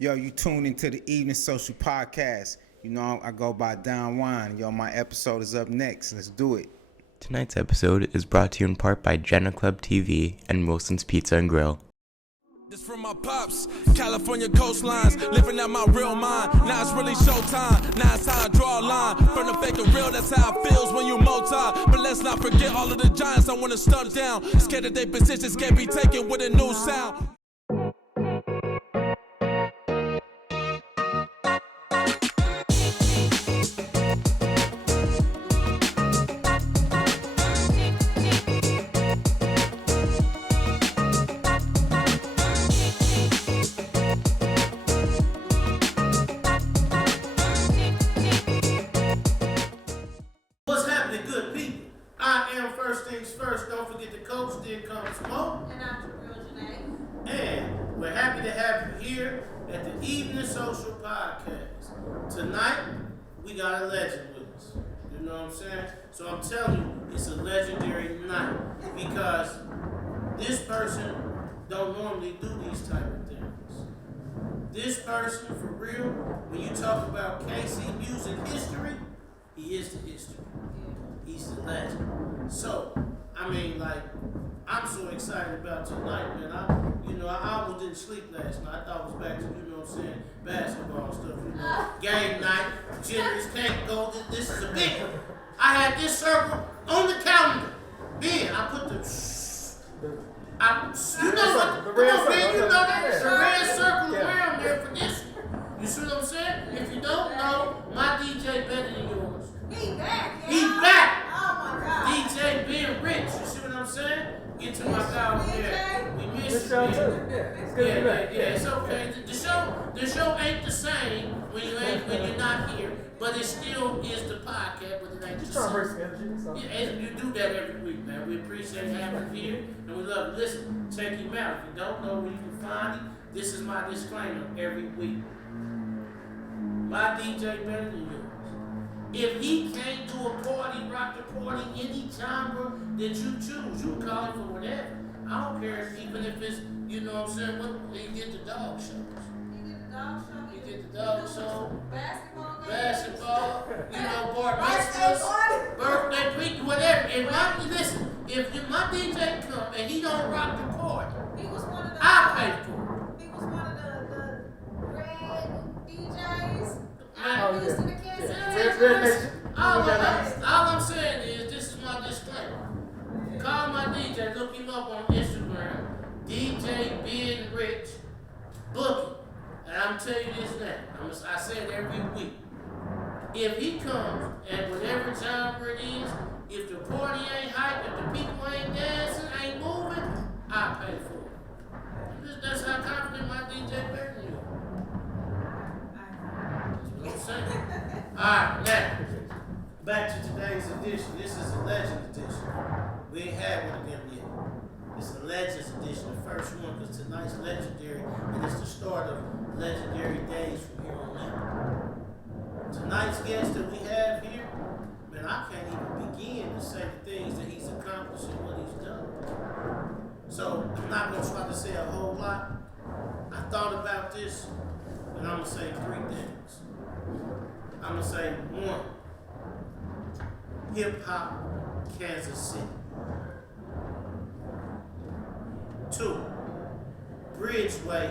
Yo, you tuned into the Evening Social Podcast. You know, I go by Don Juan. Yo, my episode is up next. Let's do it. Tonight's episode is brought to you in part by Klub TV and Wilson's Pizza and Grill. This from my pops, California coastlines, living out my real mind. Now it's really showtime. Now it's how I draw a line. From the fake to real, that's how it feels when you multi. But let's not forget all of the giants I want to start down. Scared that their positions can't be taken with a new sound. First, don't forget the coach, then comes Smoke. And Entrepreneurship, Jenee. And we're happy to have you here at the Evening Social Podcast. Tonight, we got a legend with us. You know what I'm saying? So I'm telling you, it's a legendary night because this person don't normally do these type of things. This person, for real, when you talk about KC music history, he is the history. He's the legend. So, I mean, like, I'm so excited about tonight, man. I almost didn't sleep last night. I thought it was back to, you know what I'm saying, basketball and stuff, you know. Game night, Jenee can't go. This is a big one. I had this circle on the calendar. Then I put the, you know what, come on, man, you know that, the red circle around there for this one. You see what I'm saying? If you don't know, my DJ better than yours. He back. He back. Oh my God. DJ being rich. You see what I'm saying? Get to my guy over there. We miss you. Yeah. It's okay. The show ain't the same when you're not here, but it still is the podcast, but it ain't the same. Yeah, you do that every week, man. We appreciate having you here, and we love it. Listen, check him out. If you don't know where you can find him, this is my disclaimer every week. My DJ better than yours. If he can't do a party, rock the party, any genre that you choose, you call it for whatever. I don't care even if it's, you know what I'm saying, he get the dog shows. He get the dog show. Basketball, you know, bar mitzvahs, birthday week, whatever. If my DJ come and he don't rock the party, I'll pay for it. He was one of the red DJs. All I'm saying is, this is my disclaimer. Call my DJ, look him up on Instagram, DJ Being Rich, book it. And I'm telling you this now, I say it every week. If he comes, and whatever genre it is, if the party ain't hype, if the people ain't dancing, ain't moving, I pay for it. That's how confident my DJ better than you. Alright, now, back to today's edition. This is a legend edition. We ain't had one of them yet. It's a legends edition, the first one, because tonight's legendary, and it's the start of legendary days from here on out. Tonight's guest that we have here, man, I can't even begin to say the things that he's accomplished and what he's done. So, I'm not going to try to say a whole lot. I thought about this, and I'm going to say three things. I'm going to say, one, hip-hop, Kansas City. Two, bridgeway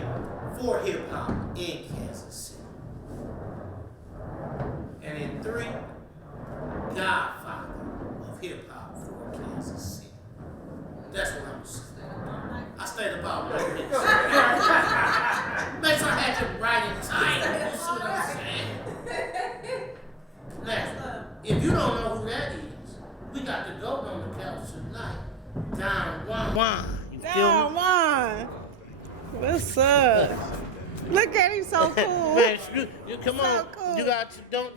for hip-hop in Kansas City. And then three, godfather of hip-hop for Kansas City. That's what I'm going to say. I stayed about like this. Makes I had to write it tight. You see what I'm saying? Now, if you don't know who that is, we got the GOAT on the couch tonight. Don Juan. Don Juan. What's up? Look at him, so cool. Man, you come So on. cool. You got to don't.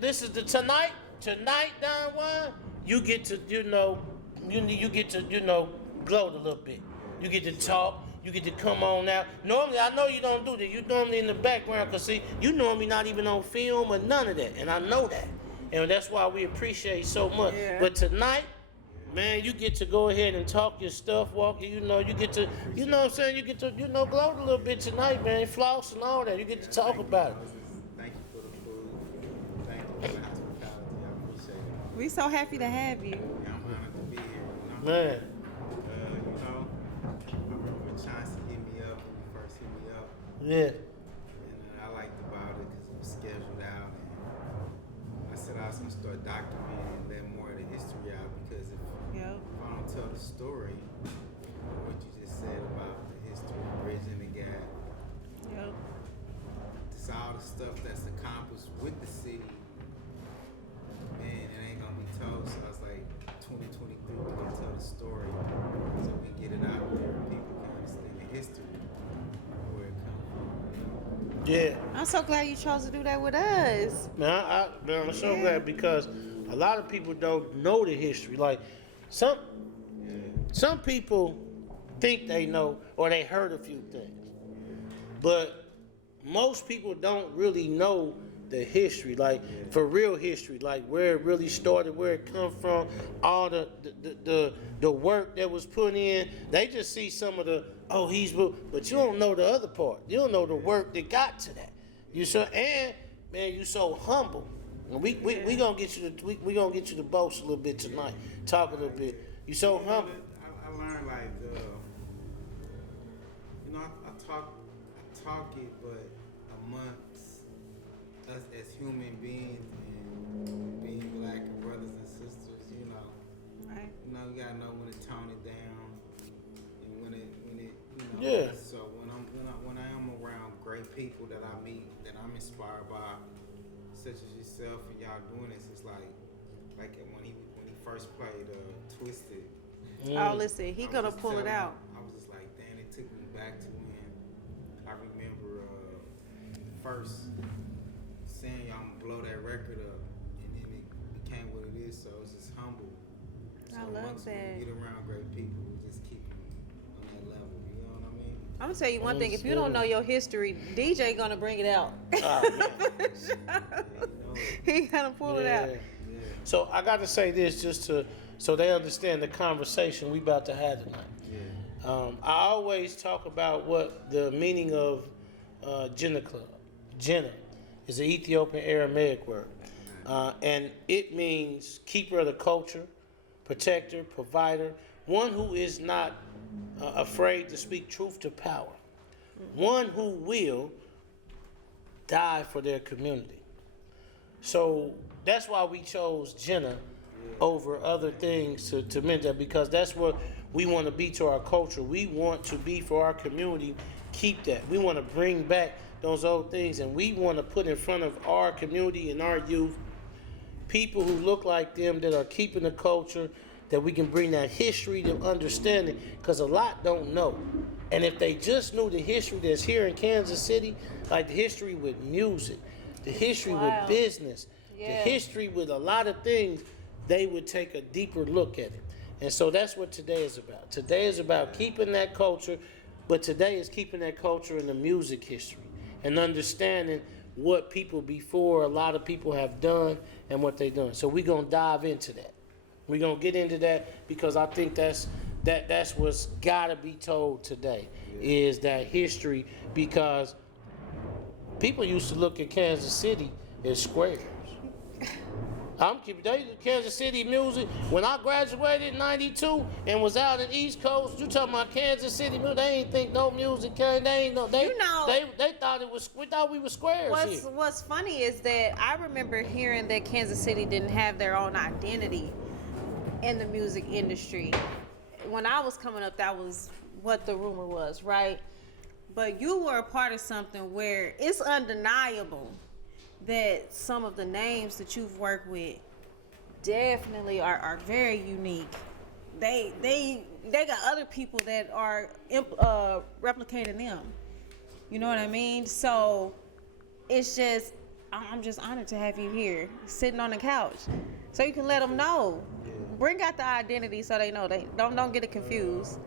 This is the tonight, Don Juan. You get to, you get to, gloat a little bit. You get to talk. You get to come on now. Normally, I know you don't do that. You normally in the background, because, see, you normally not even on film or none of that. And I know that. And that's why we appreciate so much. Yeah. But tonight, man, you get to go ahead and talk your stuff, walk. You get to, you know what I'm saying. You get to, gloat a little bit tonight, man. Floss and all that. You get to talk about it. Thank you for the food. Thank you for the hospitality. I appreciate it. We so happy to have you. Yeah, I'm honored to be here. Man. I remember Chauncey hit me up when he first hit me up. Yeah. And I liked about it because it was scheduled out. And I said I was going to start documenting and let more of the history out because if I don't tell the story, what you just said about the history, bridging the gap, it's all the stuff that's accomplished with the city, man, it ain't going to be told. So I was like, 2023, we're going to tell the story so we can get it out there and people can understand the history where it comes from. Yeah. I'm so glad you chose to do that with us. Man, I'm so glad because a lot of people don't know the history. Like some people think they know or they heard a few things, but most people don't really know the history, like for real history, like where it really started, where it come from, all the work that was put in. They just see some of the but you don't know the other part. You don't know the work that got to that. You so humble. And we gonna get you to we gonna get you to boast a little bit tonight. Talk a little bit. You so humble. I learned like I talk it, but amongst us as human beings and being black and brothers and sisters, Right. You gotta know when to tone it down and when it Yeah. So when I am around great people that I meet that I'm inspired by, such as yourself and y'all doing this, it's like when he first played Twisted. Oh, listen, he gonna pull it out. I was just like, damn, it took me back to when I remember first saying y'all gonna blow that record up, and then it became what it is. So it's just humble. So I love once that. we get around great people, we just keep on that level. You know what I mean? I'm gonna tell you one thing. If you don't know your history, DJ gonna bring it out. He gonna pull it out. Yeah. So I got to say this just so they understand the conversation we about to have tonight. Yeah. I always talk about what the meaning of Jegna Club. Jegna is an Ethiopian Aramaic word, and it means keeper of the culture, protector, provider, one who is not afraid to speak truth to power, one who will die for their community. So that's why we chose Jegna over other things to mean that, because that's what we want to be to our culture. We want to be for our community, keep that. We want to bring back those old things, and we want to put in front of our community and our youth people who look like them that are keeping the culture, that we can bring that history to understanding, because a lot don't know. And if they just knew the history that's here in Kansas City, like the history with music, the history with business, the history with a lot of things, they would take a deeper look at it. And so that's what today is about. Today is about keeping that culture, but today is keeping that culture in the music history and understanding what people before a lot of people have done and what they've done. So we're going to dive into that. We're going to get into that because I think that's what's got to be told today, is that history, because people used to look at Kansas City as squares. Kansas City music. When I graduated in '92 and was out in East Coast, you talking about Kansas City music? They ain't think no music came. They ain't know. They thought it was. We thought we were squares. What's funny is that I remember hearing that Kansas City didn't have their own identity in the music industry. When I was coming up, that was what the rumor was, right? But you were a part of something where it's undeniable that some of the names that you've worked with definitely are very unique. They got other people that are replicating them. You know what I mean? So it's just, I'm just honored to have you here, sitting on the couch, so you can let them know. Bring out the identity so they know. They don't get it confused.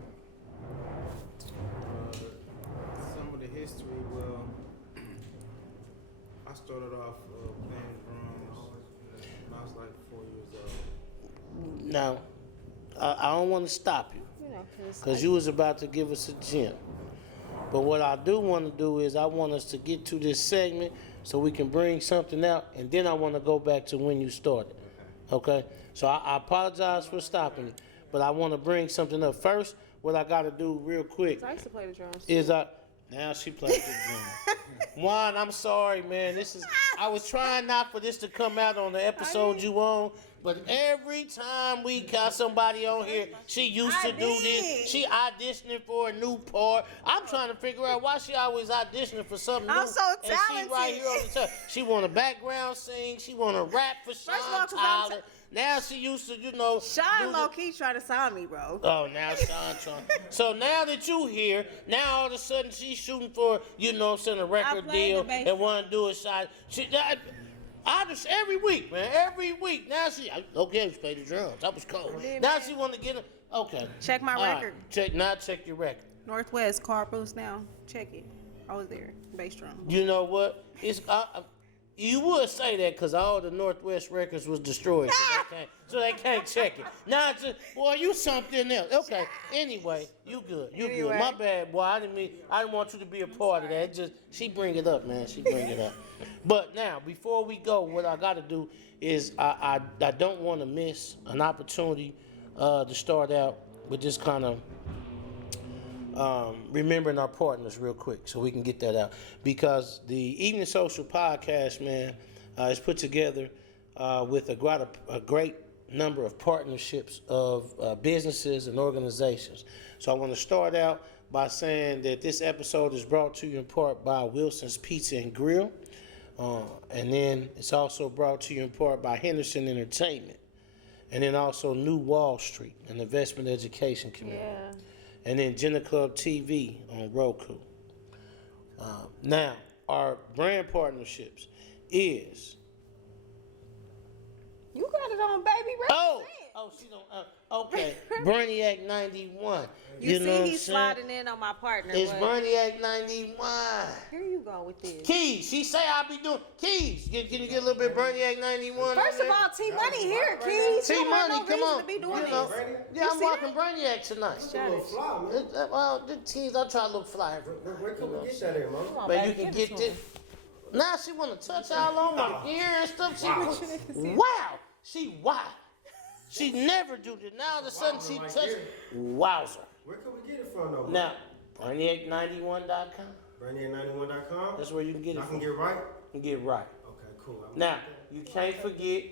Some of the history, well, I started off playing drums when I was like 4 years old. Now, I don't want to stop you You know, because you was about to give us a gem. But what I do want to do is I want us to get to this segment so we can bring something out, and then I want to go back to when you started. Okay? So I apologize for stopping you, but I want to bring something up. First, what I got to do real quick I used to play the drums. is now she plays the drum. Juan, I'm sorry, man. I was trying not for this to come out on the episode you on, but every time we got somebody on here, she used to do this. She auditioning for a new part. I'm trying to figure out why she always auditioning for something new. I'm so And she right here on the top. She want to background sing. She want to rap for Sean of all, 'cause Tyler. Now she used to, Sean low key trying to sign me, bro. Oh, now Sean trying. So now that you here, now all of a sudden she's shooting for, a record deal and want to do a shot. I just every week, man, every week. Now she okay. Play the drums. That was cold. Now she want to get it. Okay. Check my All right. record. Check your record. Northwest car boost now. Check it. I was there. Bass drum. You know what? It's you would say that because all the Northwest records was destroyed, so they can't check it. Now it's boy, you something else. Okay. Anyway, you good. You good. My bad, boy. I didn't want you to be a part of that. She bring it up, man. She bring it up. But now, before we go, what I got to do is I don't want to miss an opportunity to start out with this kind of remembering our partners real quick so we can get that out. Because the Evening Social podcast, man, is put together with a great number of partnerships of businesses and organizations. So I want to start out by saying that this episode is brought to you in part by Wilson's Pizza and Grill. And then it's also brought to you in part by Henderson Entertainment. And then also New Wall Street, an investment education community. Yeah. And then Jenee Klub TV on Roku. Now, our brand partnerships is... You got it on, baby. She don't... okay, Berniac 91. You know see what he's I'm saying? sliding in on my partner. It's but Berniac 91. Here you go with this. Keys, she say I be doing... Keys, can you get a little bit of Berniac 91? First of all, T-Money here, Keys. T Money, come on. To be doing You know, this. yeah, I'm rocking Berniac tonight. Well, the teens, I try to look fly. Where can we get that in, man? But you can get this. Now she want to touch all on my ear and stuff. Wow. She wild. She never do this. Now all of a sudden she touch. Wowzer. Where can we get it from, though? Now, Berniac91.com. Berniac91.com. That's where you can get it I from. can get right? You can get right. Okay, cool. Now, you can't forget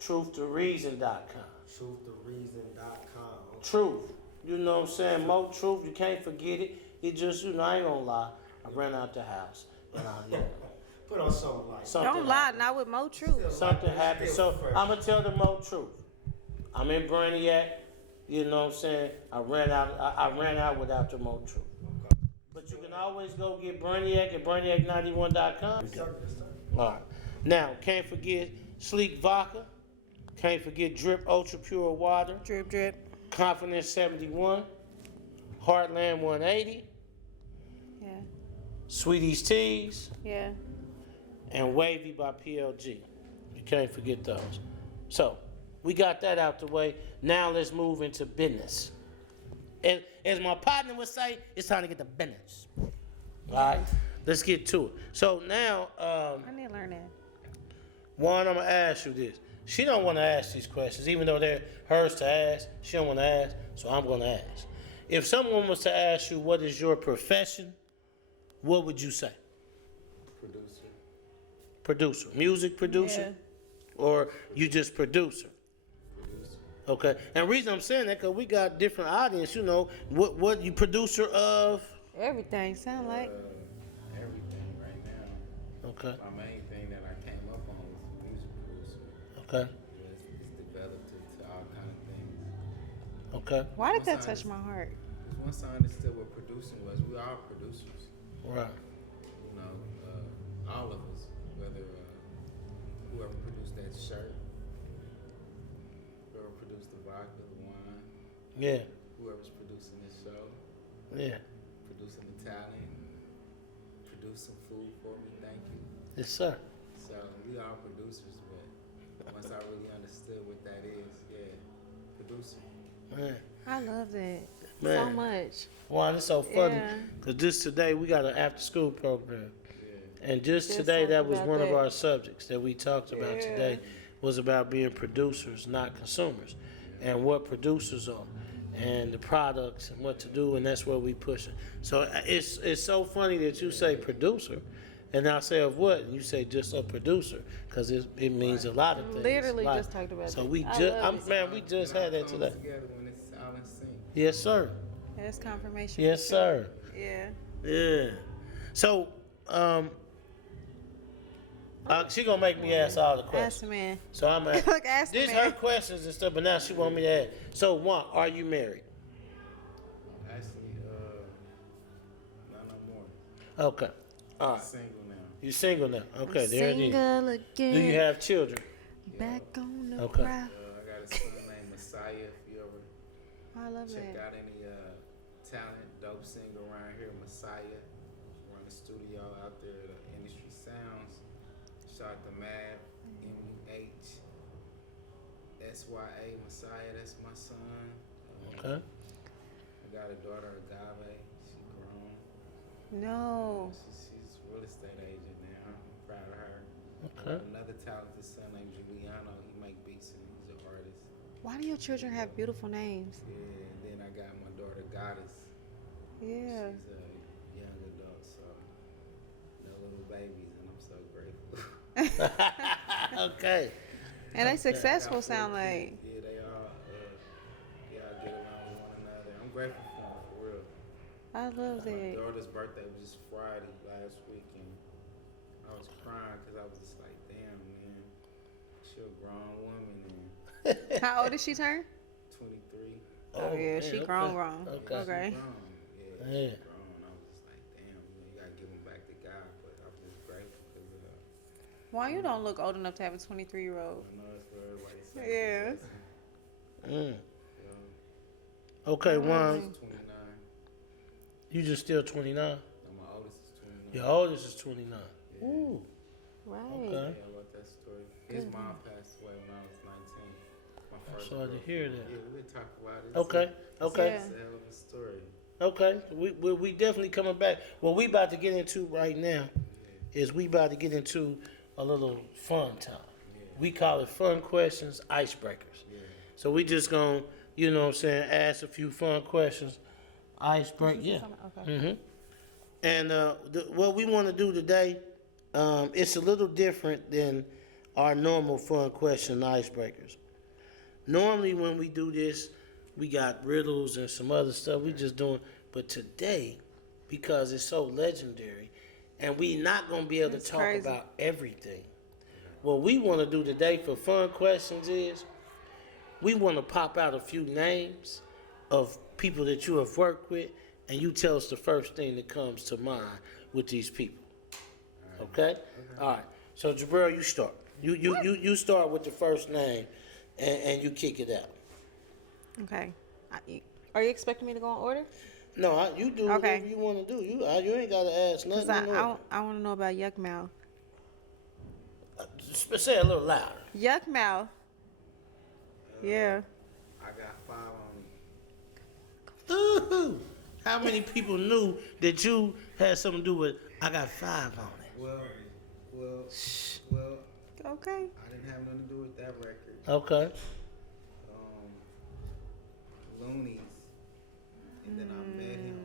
TruthToReason.com. TruthToReason.com. Truth. You know what I'm saying? More truth. You can't forget it. It just, I ain't gonna lie. I ran out the house. And Put on something like Don't lie, not with Mo Truth. Something happened. So I'm gonna tell the more truth. I'm in Berniac. You know what I'm saying? I ran out without the more truth. But you can always go get Berniac at Berniac91.com. All right. Now, can't forget Sleek Vodka. Can't forget Drip Ultra Pure Water. Drip, drip. Confidence 71. Heartland 180. Yeah. Sweeties Teas. Yeah. And Wavy by PLG. You can't forget those. So, we got that out the way. Now let's move into business. And as my partner would say, it's time to get to business. All right? Let's get to it. So now, I need to learn that. Juan, I'm going to ask you this. She don't want to ask these questions, even though they're hers to ask. She don't want to ask, so I'm going to ask. If someone was to ask you, what is your profession, what would you say? Producer. Music producer? Yeah. Or you just producer? Okay. And the reason I'm saying that, because we got different audience, what you producer of? Everything sound like. Everything right now. Okay. My main thing that I came up on was music producer. Okay. It's developed into all kind of things. Okay. Why did that touch my heart? There's one song that still what producing was. We are producers. Right. All of us. Whether whoever produced that shirt, whoever produced the vodka, the wine, Yeah. whoever's producing this show, Yeah. producing the talent, produce some food for me, thank you. Yes, sir. So we are producers, but once I really understood what that is, yeah, producer. Man. I love that so Man. much. Wow, it's so funny. Yeah. Because just today, we got an after-school program. And just today, talked that was about one of that. our subjects that we talked about today, was about being producers, not consumers, and what producers are, and the products, and what to do, and that's what we pushing. So it's so funny that you say producer, and I say of what, and you say just a producer, because it means a lot of things. Literally Like, just talked about so that. we I just, love it. man, we just had that Comes today. together when it's all in sync. Yes, sir. That's confirmation. Yes, for sure. sir. Yeah. Yeah. So, she gonna make me ask all the Ask questions. the man. So I'm at, Look, ask the these man. her questions and stuff, but now she want me to ask. So one, are you married? Actually, not no more. Okay. All right. Single now. You single now? Okay, there it is. Single again. Do you have children? Back on the Okay. prowl. I got a son named Messiah. If you ever I love check that. out any talent, dope singer around here, Messiah. Run a studio out there, the Industry Sounds. Shout out to Mav, MUH, Messiah, that's my son. Okay. I got a daughter, Agave. She grown. No. She's a real estate agent now. I'm proud of her. Okay. Another talented son named Juliano. He make beats and he's an artist. Why do your children have beautiful names? Yeah, and then I got my daughter, Goddess. Yeah. She's a young adult, so no little babies, and I'm so grateful. Okay. And they I got successful, 4 sound kids. like. Yeah, they all. Y'all get along with one another. I'm grateful for them, for real. I love My that. daughter's birthday was just Friday last week, and I was crying because I was just like, damn, man, she a grown woman, and How old is she turn? 23. Oh, yeah, man, she okay. grown, grown. Okay. Okay. She grown. Yeah, Yeah. she grown. I was just like, damn, you gotta give them back to God, but I'm just grateful because Why you don't look old enough to have a 23-year-old? I know it's for everybody. to say, Yeah. Mm. Yeah, Okay, Mm. Juan, I'm 29. you just still 29? And my oldest is 29. Your oldest is 29. Yeah. Ooh. Right. Okay. Yeah, about that story. His mom passed away when I was 19. My first sorry to girlfriend. hear that. Yeah, we'll talk about it. Okay. Okay. Yeah. It's a hell of a story. Okay, we definitely coming back. What we about to get into right now is we about to get into a little fun time. We call it fun questions, icebreakers. So we just gonna, you know what I'm saying, ask a few fun questions, icebreaker, yeah. Okay. And what we want to do today, it's a little different than our normal fun question icebreakers. Normally when we do this, we got riddles and some other stuff. We just doing, but today, because it's so legendary, and we not gonna be able to That's talk crazy. about everything. What we want to do today for fun questions is, we want to pop out a few names of people that you have worked with, and you tell us the first thing that comes to mind with these people. Okay? All right. So Jabrelle, you start. You start with the first name, and you kick it out. Okay. Are you expecting me to go in order? No, you do Okay. whatever you want to do. You ain't got to ask Because nothing. I want to know about Yuckmouth. Say it a little louder. Yuckmouth. Yeah. I got 5 on me. Ooh, how many people knew that you had something to do with? I got 5 on it. Well, Okay. I didn't have nothing to do with that record. Okay. Loonies. And then I met him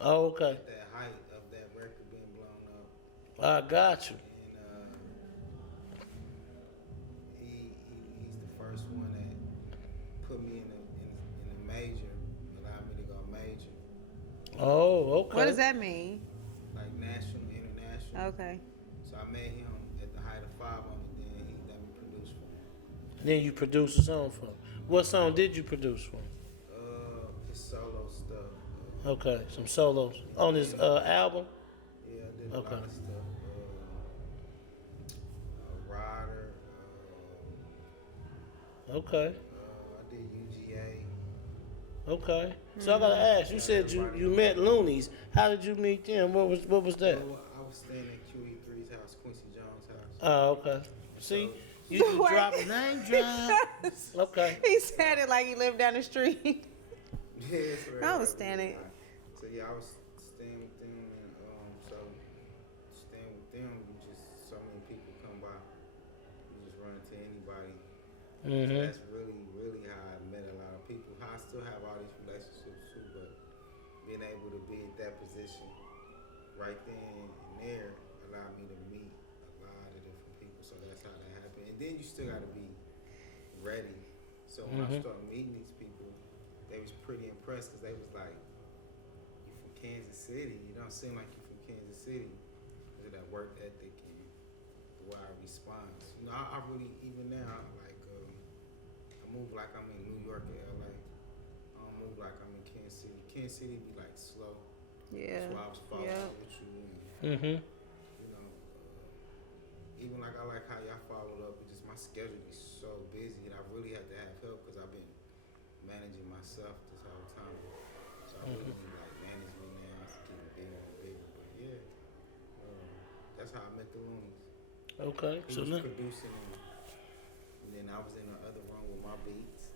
Oh, okay. at that height of that record being blown up. I got you. And he's the first one that put me in a major, allowed me to go major, Oh, okay. What does that mean? like national, international. Okay. So I met him at the height of 5 on it, then he let me produce for him. Then you produce a song for him. What song did you produce for him? His solo stuff. Okay, some solos on his album. Yeah, I did a Okay. lot of stuff. Rider. Okay, I did UGA. okay. So I gotta ask. You said you met Loonies. How did you meet them? What was that? Well, I was staying at QE3's house, Quincy Jones' house. Oh, okay. See, you Wait. drop a name drop. Okay. He said it like he lived down the street. Yeah, that's where I was everybody standing. was. So yeah, I was staying with them, and so staying with them, you just so many people come by, you just run into anybody. So that's really, really how I met a lot of people. How I still have all these relationships too, but being able to be at that position right then and there allowed me to meet a lot of different people. So that's how that happened. And then you still got to be ready. So when I started meeting these people, they was pretty impressed because they was like, "You from Kansas City? You don't seem like you from Kansas City." Because of that work ethic and the way I respond. You know, I really even now like I move like I'm in New York or LA. I don't move like I'm in Kansas City. Kansas City be like slow. Yeah. So I was following Yeah. with you. Mm-hmm. You know, even like I like how y'all followed up. It's just my schedule is so busy, and I really had to have help because I've been managing myself this whole time. So I really need like management now. It's getting bigger and bigger. But yeah, that's how I met the Loonies. Okay. He So was now, producing them, and then I was in the other room with my beats.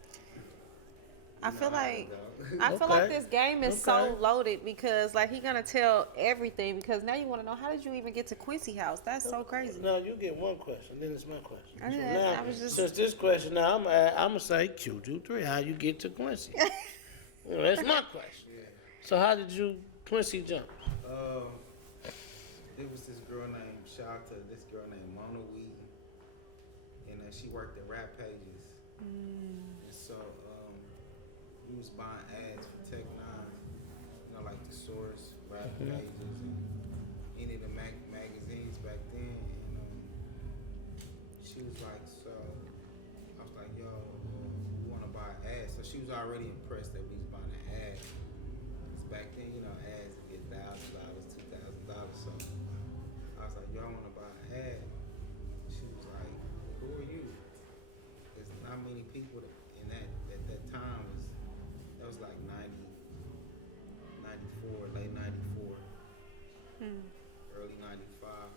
I You know feel how like it go. I feel like Okay. this game is so loaded because like he gonna tell everything because now you want to know how did you even get to Quincy House? That's so crazy. now you get one question, then it's my question. I So know, now, I was just- since this question, now I'm gonna say Q23. How you get to Quincy? You know, that's my question. So how did you Quincy jump? There was this girl named Schulte, this girl named Mona Wheaton, and she worked at Rap Pages. And so we was buying ads for Tech Nine, you know, like the Source, Rap Pages, and any of the magazines back then. And she was like, so I was like, yo, we want to buy ads. So she was already impressed that we was buying an ad. 'Cause back then, you know, ads would get $1,000, $2,000. So I was like, yo, I want to buy an ad. She was like, who are you? There's not many people in that at that time that was like 94, late 94, early 95.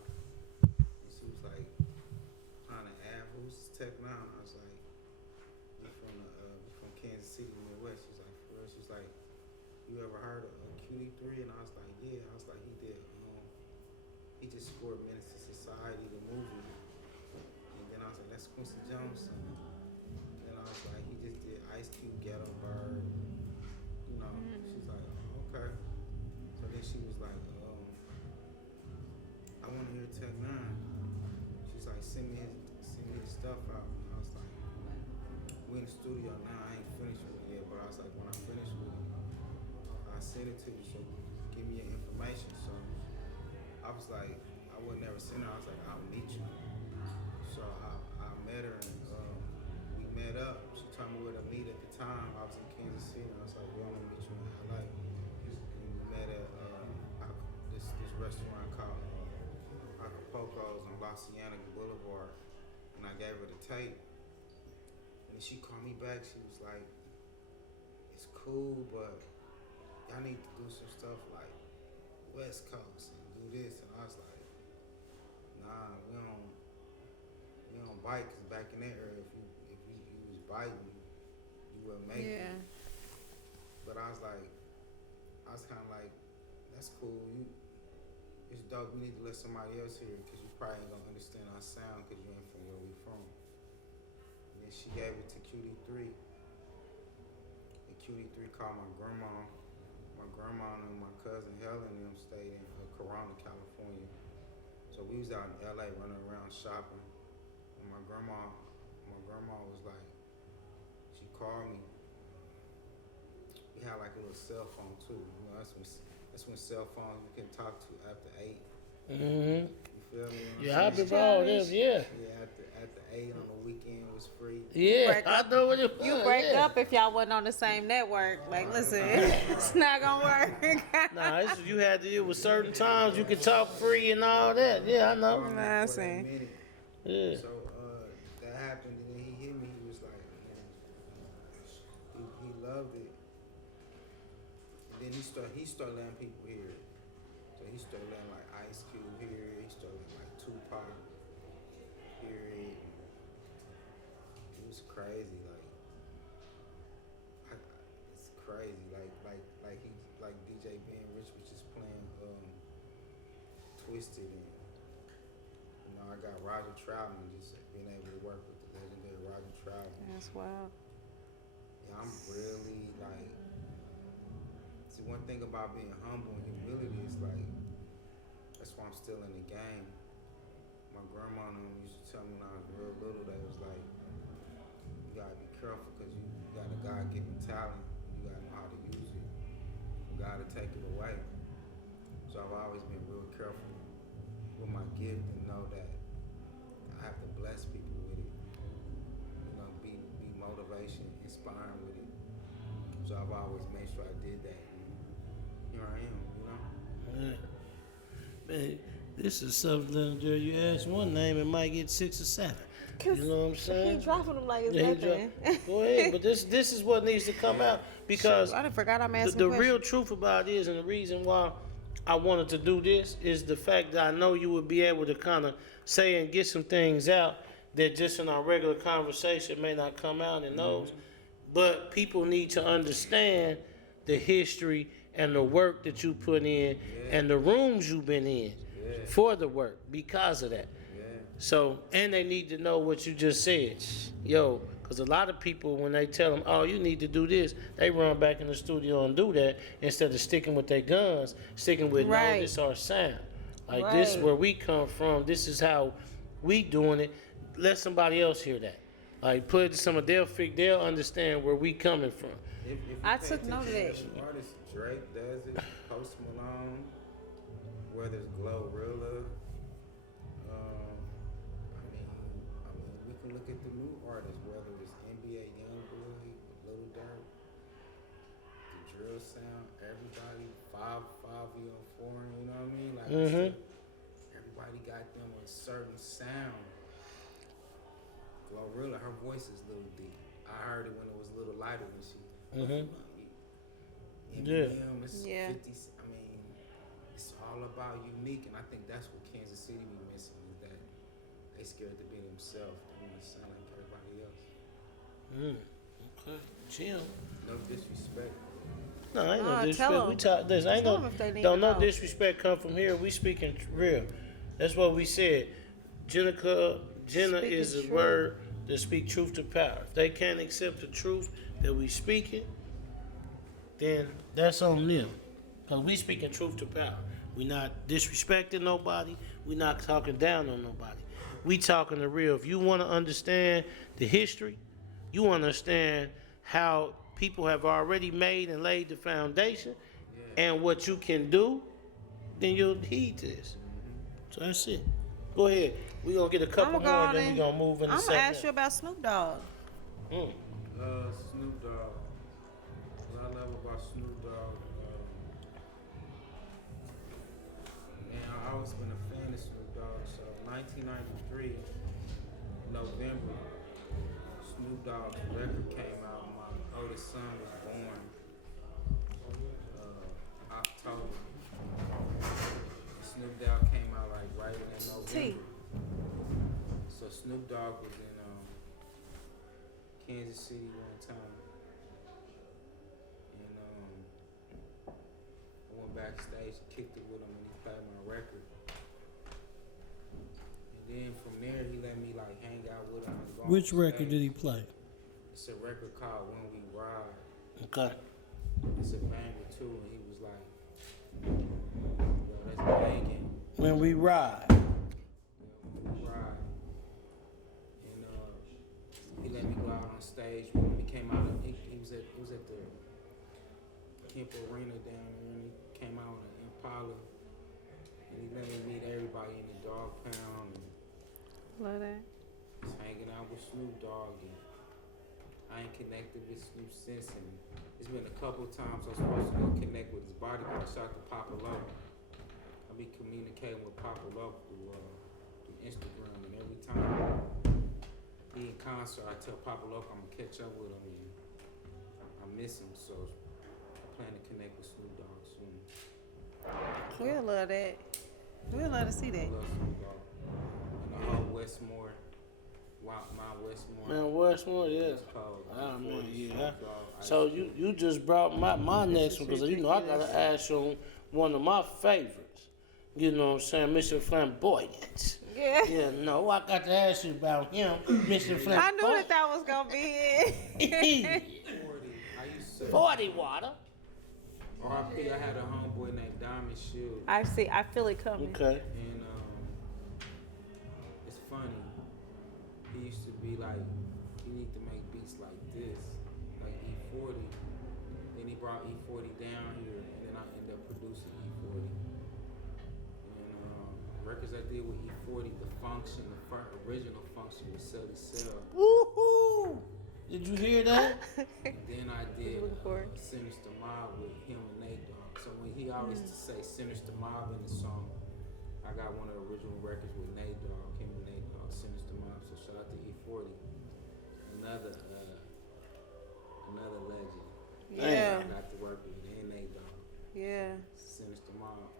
And she was like, trying to add, who's Tech Nine? I was like, we're from Kansas City, Midwest. She was like, for real? She was like, you ever heard of QD3? And I was like, yeah. I was like, he did. He just scored Menace to Society, the movie. And then I was like, that's Quincy Jones' son. And then I was like, he just did Ice Cube, Ghetto Bird. You know, she's like, oh, okay. So then she was like, I want to hear Tech Nine. She's like, send me his stuff out. And I was like, we in the studio now. I ain't finished with it yet, but I was like, when I finish with it, I'll send it to you. So give me your information. So I was like, I would never send her. I was like, I'll meet you. So I met her and we met up. She told me where to meet at the time. I was in Kansas City. I was like, well, I'm gonna meet you in LA. And we met at this restaurant called Acapulco's on La Cienega Boulevard. And I gave her the tape. And she called me back. She was like, it's cool, but y'all need to do some stuff like West Coast and do this. And I was like, nah, we don't bite, because back in that area, if you was biting, you wouldn't make it. But I was kind of like, that's cool. It's dope. We need to let somebody else hear it, because you probably ain't gonna understand our sound because you ain't from where we from. And then she gave it to QD3. And QD3 called my grandma. My grandma and my cousin Helen and them stayed in Corona, California. So we was out in LA running around shopping. And my grandma was like, she called me. We had like a little cell phone too. You know, that's when cell phones you can talk to after 8. Mm-hmm. You feel me? Yeah, I remember all this. Yeah. Yeah, after 8 on the weekend was free. Yeah, I know what it was. You break up if y'all wasn't on the same network. Like, listen, it's not gonna work. Nah, you had to deal with certain times you could talk free and all that. Yeah, I know. Nah, I For that see. minute. Yeah. So that happened, and then he hit me. He was like, he loved it. And then he started letting people hear it. So he started letting like Ice Cube hear it. He started letting like Tupac hear it. It was crazy. Like, it's crazy. Like twisted. And, I got Roger Troutman, just being able to work with the legendary Roger Troutman. That's wild. Yeah, I'm really like. See, one thing about being humble and humility is like, that's why I'm still in the game. My grandma and them used to tell me when I was real little, they was like, you gotta be careful because you got a God-given talent. You gotta know how to use it. God to take it away. So I've always been real careful with my gift and know that I have to bless people with it. Be motivation, inspiring with it. So I've always made sure I did that. And here I am, Man, this is something that you ask one name and might get 6 or 7. You know what I'm saying? He dropping them like it's nothing. Go ahead, but this is what needs to come out because I forgot I'm asking the real truth about it is, and the reason why I wanted to do this is the fact that I know you would be able to kind of say and get some things out that just in our regular conversation may not come out in those. But people need to understand the history and the work that you put in and the rooms you've been in for the work because of that. So, and they need to know what you just said. Because a lot of people, when they tell them, oh, you need to do this, they run back in the studio and do that instead of sticking with their guns, sticking with, no, this is our sound. Like, this is where we come from. This is how we doing it. Let somebody else hear that. Like, put it to someone, they'll understand where we coming from. If I took note of that. Artists, Drake does it, Post Malone, whether it's Glorilla. We can look at the new artists, whether it's NBA Youngboy, Lil Durk, the drill sound, everybody, 504, you know what I mean? Like everybody got them a certain sound. Glorilla, her voice is a little deep. I heard it when it was a little lighter than she. Eminem, it's 50. I mean, it's all about unique, and I think that's what Kansas City be missing is that they scared to be themselves. They want to sound like everybody else. Okay, Jim. No disrespect. No, ain't no disrespect. We talk this. Ain't no disrespect come from here. We speaking real. That's what we said. Jenna is a word that speak truth to power. If they can't accept the truth that we speaking, then that's on them. Because we speaking truth to power. We not disrespecting nobody. We not talking down on nobody. We talking the real. If you want to understand the history, you want to understand how people have already made and laid the foundation and what you can do, then you'll heed this. So that's it. Go ahead. We're going to get a couple more and then we're going to move in the second. I'm going to ask you about Snoop Dogg. Snoop Dogg. What I love about Snoop Dogg, I always been a fan of Snoop Dogg. So 1993, November, Snoop Dogg's record came out. My oldest son was born October. Snoop Dogg came out like right in November. So Snoop Dogg was in Kansas City one time, and I went backstage and kicked it with him, and he played my record. And then from there, he let me like hang out with him. And go Which record did he play? It's a record called When We Ride. Okay. It's a banger too, and he was like, "Yo, that's banging." When We Ride. When We Ride. And he let me go out on stage with him. He came out. He was at the Kemp Arena down there, and he came out in an Impala, and he let me meet everybody in the dog pound. And Love that. was hanging out with Snoop Dogg, and I ain't connected with Snoop since. And it's been a couple times I'm supposed to go connect with his bodyguard. Shout out to Papa Low. I be communicating with Papa Low through Instagram, and every time he in concert, I tell Papa Low I'm gonna catch up with him, and I miss him, so I plan to connect with Snoop Dogg soon. We'll love that. We'll love to see that. I love Snoop Dogg. And the whole Westmore, Mount Westmore. Man, Westmore, yeah. It's called. I mean, yeah. So you just brought my next one because you know I gotta ask you on one of my favorites. You know what I'm saying? Mr. Flamboyant. Yeah. Yeah, no, I got to ask you about him, Mr. I Flamboyant. knew that was gonna be it. 40. I used to 40 water. RP, I had a homeboy named Diamond Shield. I feel it coming. Okay. And it's funny. He used to be like, you need to make beats like this, like E40. Then he brought E40 down here, and then I ended up producing E40. And records I did with E40, the function, the original function was Sell to Sell. Woohoo! Did you hear that? And then I did looking for it? Sinister Mob with him and Nate Dogg. So when he always used to say Sinister Mob in the song, I got one of the original records with Nate Dogg, him and Nate Dogg, Sinister Mob. So shout out to E40, another legend. Yeah. I got to work with and Nate Dogg, Yeah. Sinister Mob.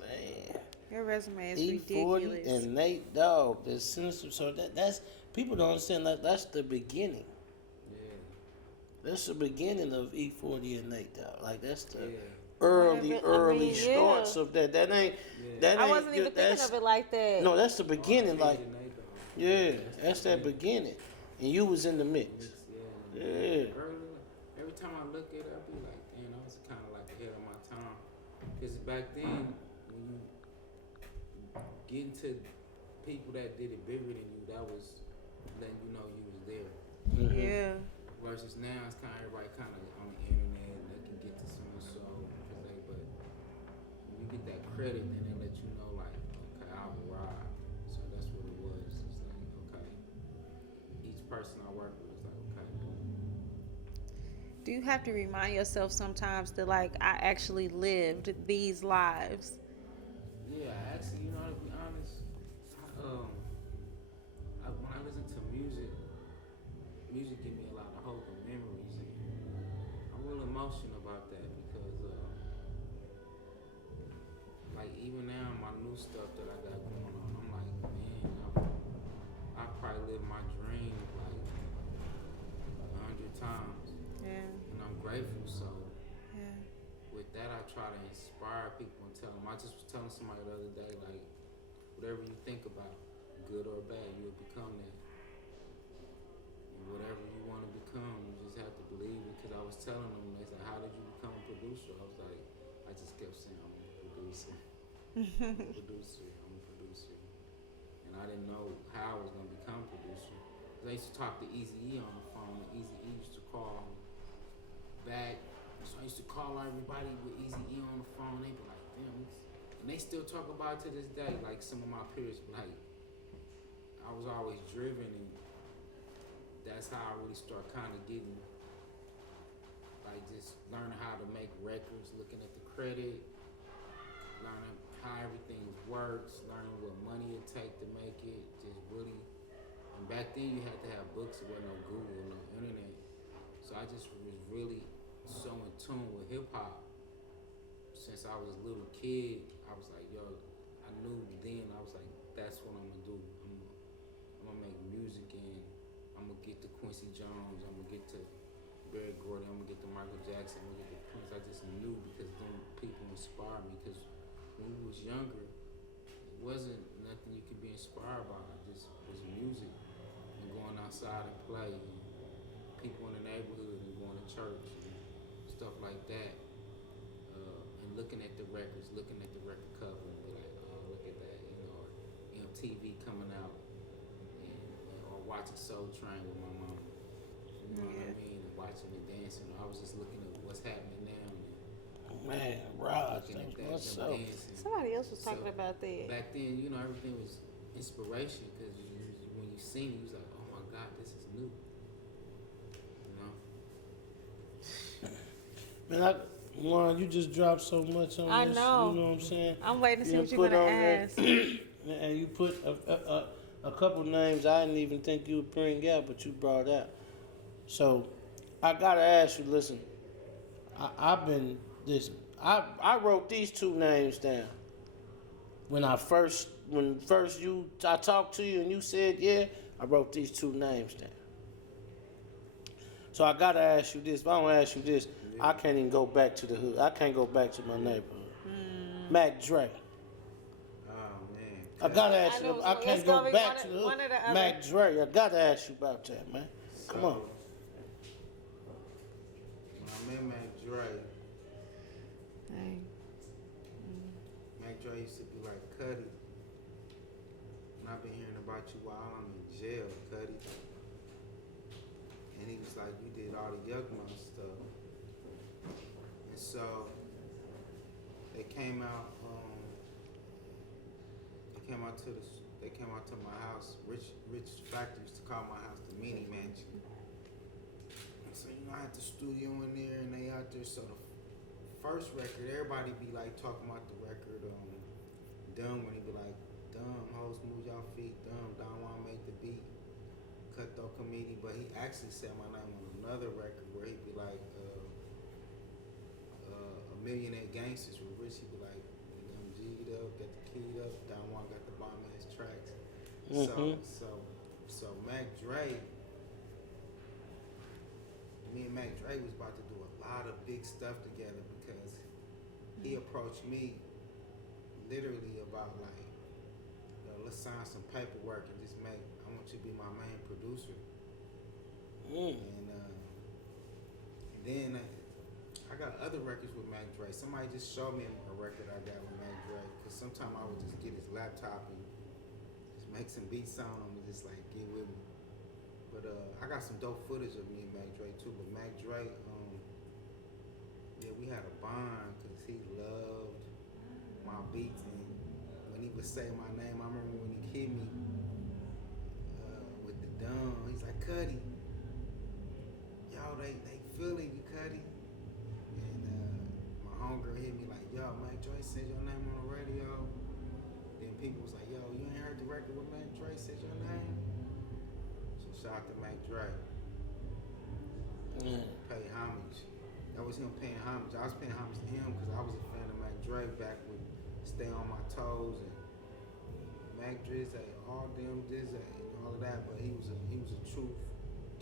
Man. Your resume is E40 ridiculous. and Nate Dogg. The sinister. So that's people don't understand that that's the beginning. Yeah. That's the beginning of E40 and Nate Dogg. Like that's the Yeah. early starts of that. That ain't. That I ain't. wasn't even thinking that's- of it like that. No, that's the beginning. Like, Nate Dogg. yeah, that's that beginning, and you was in the mix. Yeah. Yeah. Every time I look at it, I be like, damn, I was kind of like ahead of my time. Because back then, when you get into people that did it bigger than you, that was letting you know you was there. Mm-hmm. Yeah. Versus now, it's kind of everybody kind of on the internet, and they can get to someone so, but when you get that credit, then they let you know like, okay, I've arrived. So that's what it was. It's like, okay, each person I work with was like, okay, Do you have to remind yourself sometimes that like I actually lived these lives? yeah, actually, you know, to be honest, when I listen to music give me a lot of hope and memories, and I'm real emotional about that because, like, even now, my new stuff that I got going on, I'm like, man, I probably lived my dream like 100 times, Yeah. and I'm grateful. So Yeah. with that, I try to inspire people and tell them. I just was telling somebody the other day, like, whatever you think about, good or bad, you'll become that. And whatever you want to become, you just have to believe it. Because I was telling them, they said, how did you become a producer? I was like, I just kept saying, I'm a producer. I'm a producer. I'm a producer. And I didn't know how I was going to become a producer. Because I used to talk to Eazy-E on the phone, and Eazy-E used to call back. So I used to call everybody with Eazy-E on the phone. They be like, damn, and they still talk about it to this day. Like some of my peers, like I was always driven, and that's how I really start kind of getting, like just learning how to make records, looking at the credit, learning how everything works, learning what money it take to make it, just really. And back then you had to have books, there wasn't no Google, no internet. So I just was really so in tune with hip hop. Since I was a little kid, I was like, yo, I knew then, I was like, that's what I'm gonna do. I'm gonna make music, and I'm gonna get to Quincy Jones, I'm gonna get to Barry Gordy, I'm gonna get to Michael Jackson, I'm gonna get to Prince. I just knew because them people inspired me. Because when we was younger, it wasn't nothing you could be inspired by. It just was music and going outside and play, and people in the neighborhood and going to church and stuff like that. And looking at the records, looking at the record cover, and be like, oh, look at that, you know, or MTV coming out, or watching Soul Train with my mom. You know what I mean? And watching and dancing. I was just looking at what's happening now. Man, Rod, Looking at that, what's them up? dancing. Somebody else was talking So, about that. Back then, you know, everything was inspiration because when you seen it, you was like, oh my God, this is new. You know? Man, Juan, you just dropped so much on I this. know. You know what I'm saying? I'm waiting to see You what you're put gonna on there- ask. And you put a couple names I didn't even think you would bring out, but you brought out. So I gotta ask you. Listen, I wrote these two names down when I talked to you and you said yeah. I wrote these two names down. So I gotta ask you this. If I don't ask you this, I can't even go back to the hood. I can't go back to my neighborhood. Mac Dre. I gotta ask I you. know, I so can't it's go gonna be back one to or- the one or the other. Mac Dre. I gotta ask you about that, man. Come on. When I met Mac Dre, Dang. Mac Dre used to be like, Cuddy, and I've been hearing about you while I'm in jail, Cuddy. And he was like, you did all the Yuckmouth stuff. And so they came out to my house. Rich Factor used to call my house the mini mansion. And so, I had the studio in there and they out there. So the first record, everybody be like talking about the record, Dumb, when he be like, Dumb, hoes move y'all feet, Dumb, Don Juan make the beat, cutthroat comedian. But he actually said my name on another record where he'd be like, A Millionaire Gangsters, where Rich, he'd be like, I'm G'd up, got the keyed up, Don Juan got the bomb ass tracks. So Mac Dre, me and Mac Dre was about to do a lot of big stuff together because he approached me literally about like, let's sign some paperwork and just I want you to be my main producer. And then I got other records with Mac Dre. Somebody just showed me a record I got with Mac Dre because sometimes I would just get his laptop and just make some beats on him and just like get with me. But I got some dope footage of me and Mac Dre too. But Mac Dre, we had a bond because he loved my beats, and when he would say my name, I remember when he hit me with the dumb, he's like, Cuddy, yo, they feeling you, Cuddy. And my homegirl hit me like, yo, Mac Dre said your name on the radio. Then people was like, yo, you ain't heard the record with Mac Dre said your name? So shout out to Mac Dre. Pay homage. That was him paying homage. I was paying homage to him because I was a fan of Mac Dre back when Stay on My Toes and Mac Drizzy, all them Dizzy and all of that. But he was a true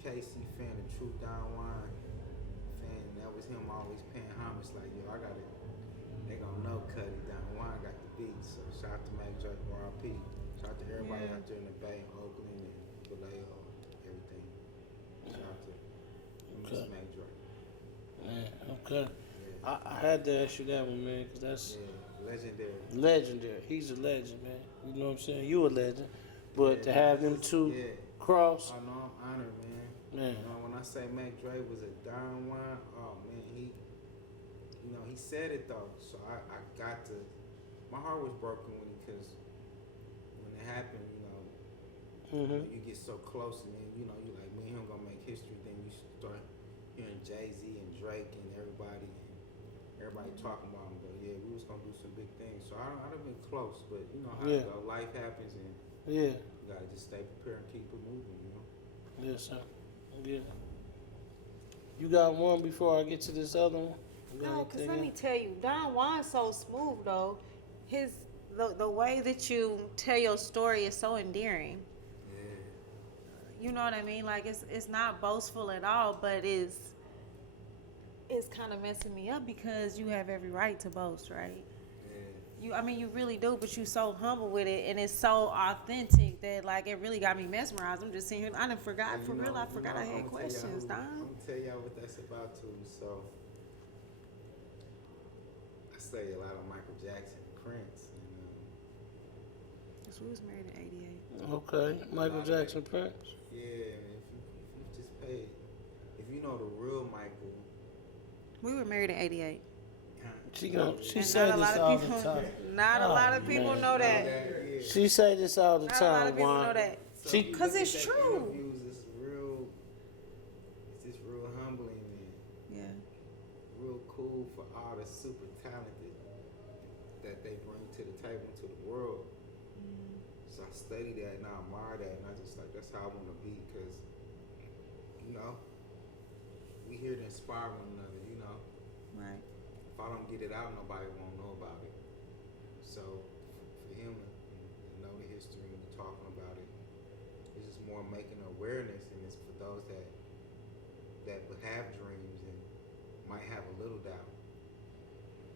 KC fan, a true Don Juan fan. And that was him always paying homage. Like, yo, I got it. They gonna know Cuddy, Don Juan got the beat. So shout out to Mac Dre, R.I.P. Shout out to everybody out there in the Bay, Oakland, and Vallejo, everything. Shout out to Mac Dre. Man, okay. Yeah. I had to ask you that one, man, because that's legendary. He's a legend, man. You know what I'm saying? You a legend. But to have them two cross. Oh, no, I'm honored, man. When I say Mac Dre was a Don Juan, oh, man, he said it, though. So I got to, my heart was broken because when it happened, you get so close and then, you like, me and him gonna make history, then you start hearing Jay-Z and Drake and everybody talking about him, but yeah, we was gonna do some big things. So I'd have been close, but you know how it go. Life happens and you gotta just stay prepared and keep it moving, Yes, sir. Yeah. You got one before I get to this other one? No, because let me tell you, Don Juan's so smooth though. The way that you tell your story is so endearing. You know what I mean? Like it's not boastful at all, but it's kind of messing me up because you have every right to boast, right? Yeah. You really do, but you so humble with it, and it's so authentic that like it really got me mesmerized. I'm just sitting here, I done forgot for real. I forgot I had questions, Don. I'm gonna tell y'all what that's about too. So I say a lot of Michael Jackson, Prince, and So we was married in '88. Okay, Michael Jackson, Prince. Yeah, if you just pay, if you know the real Michael. We were married in '88. She say this all the time. Not a lot of people know that. She say this all the time. Not a lot of people know that. Because it's true. It's just real humbling and real cool for all the super talented that they bring to the table, to the world. So I study that and I admire that, and I just like, that's how I want to be, because we here to inspire one another, Right. If I don't get it out, nobody won't know about it. So for him to know the history and talking about it, it's just more making awareness, and it's for those that would have dreams and might have a little doubt.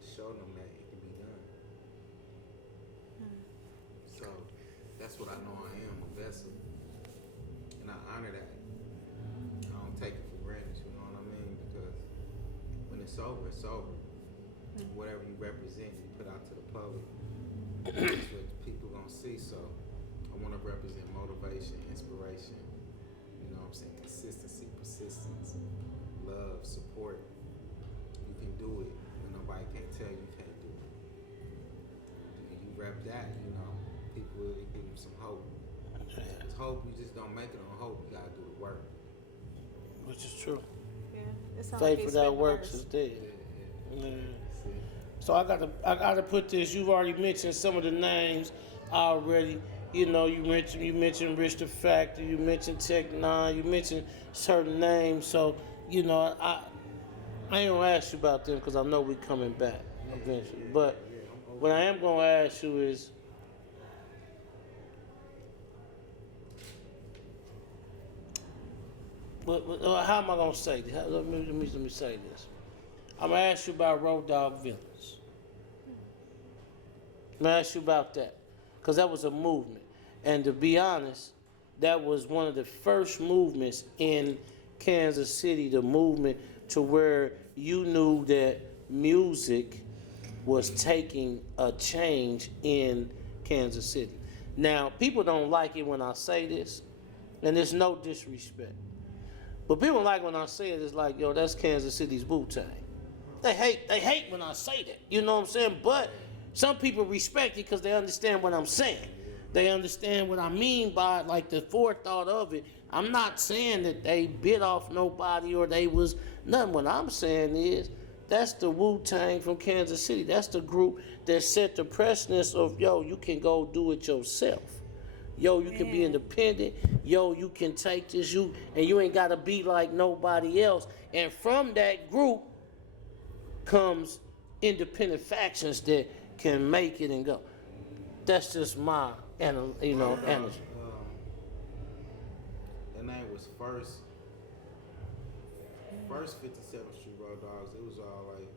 Show them that it can be done. So that's what I know I am, a vessel. And I honor that. I don't take it for granted, you know what I mean? Because when it's over, it's over. Whatever you represent, you put out to the public. That's what people gonna see. So I want to represent motivation, inspiration. You know what I'm saying? Consistency, persistence, love, support. You can do it when nobody can't tell you can't do it. And you rep that, you know, people will give you some hope. It's hope, you just don't make it on hope. You gotta do the work. Which is true. Yeah, it sounds Faith like without works is dead. Yeah. So I gotta put this. You've already mentioned some of the names already. You know, you mentioned Rich the Factor, you mentioned Tech Nine, you mentioned certain names. So, you know, I ain't gonna ask you about them because I know we coming back eventually. But what I am gonna ask you is, how am I gonna say this? Let me say this. I'm gonna ask you about Road Dogg Villains. I'm gonna ask you about that, because that was a movement. And to be honest, that was one of the first movements in Kansas City, the movement to where you knew that music was taking a change in Kansas City. Now, people don't like it when I say this, and there's no disrespect. But people like when I say it, it's like, yo, that's Kansas City's Wu-Tang. They hate when I say that, you know what I'm saying? But some people respect it because they understand what I'm saying. They understand what I mean by like the forethought of it. I'm not saying that they bit off nobody or they was nothing. What I'm saying is that's the Wu-Tang from Kansas City. That's the group that set the precedence of, yo, you can go do it yourself. Yo, you can be independent. Yo, you can take this, and you ain't got to be like nobody else. And from that group comes independent factions that can make it and go. That's just my, energy. The name was first 57th Street Road Dogs. It was all like,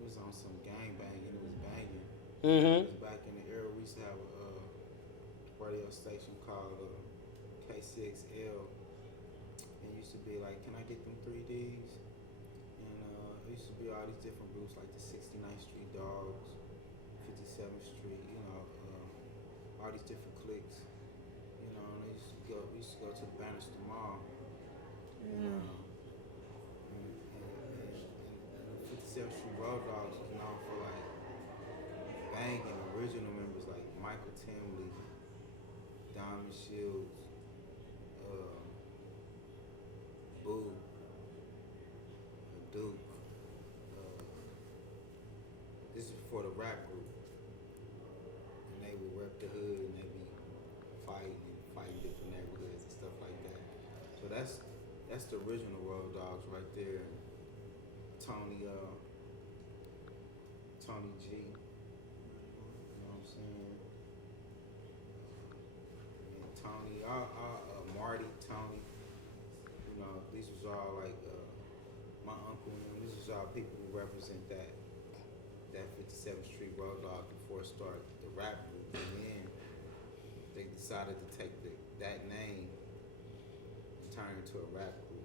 it was on some gang banging. It was banging. It was back in the era. We used to have a radio station called K6L. And it used to be like, can I get them 3Ds? And it used to be all these different groups like the 69th Street Dogs, 57th Street, all these different cliques. You know, and we used to go to the Bannister Mall. And 57th Street Road Dogs was known for like banging original members like Michael Timley, Diamond Shields, Boo, Duke. This is before the rap group. And they would rep the hood and they be fighting different neighborhoods and stuff like that. So that's the original Road Dogs right there. Tony G. You know what I'm saying? And Tony, Marty, Tony. You know, these was all like my uncle and them. This was all people who represent that 57th Street Road Dog before it started the rap group. And then they decided to take that name and turn it into a rap group.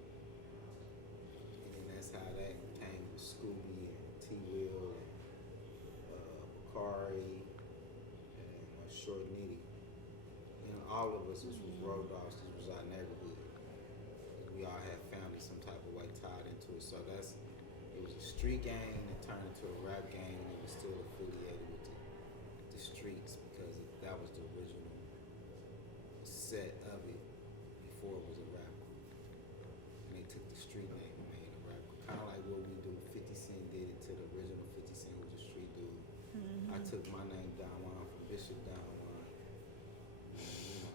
And then that's how that came with Scooby and T-Will and Bakari and Short Nitty. And all of us was Road Dogs. This was our neighborhood. We all had family some type of way tied into it. So it was a street gang that turned into a rap gang, and it was still affiliated with the streets because that was the original set of it before it was a rap group. And they took the street name and made a rap group. Kind of like what we do. 50 Cent did it to the original 50 Cent was a street dude. I took my name Don Juan from Bishop Don Juan. You know,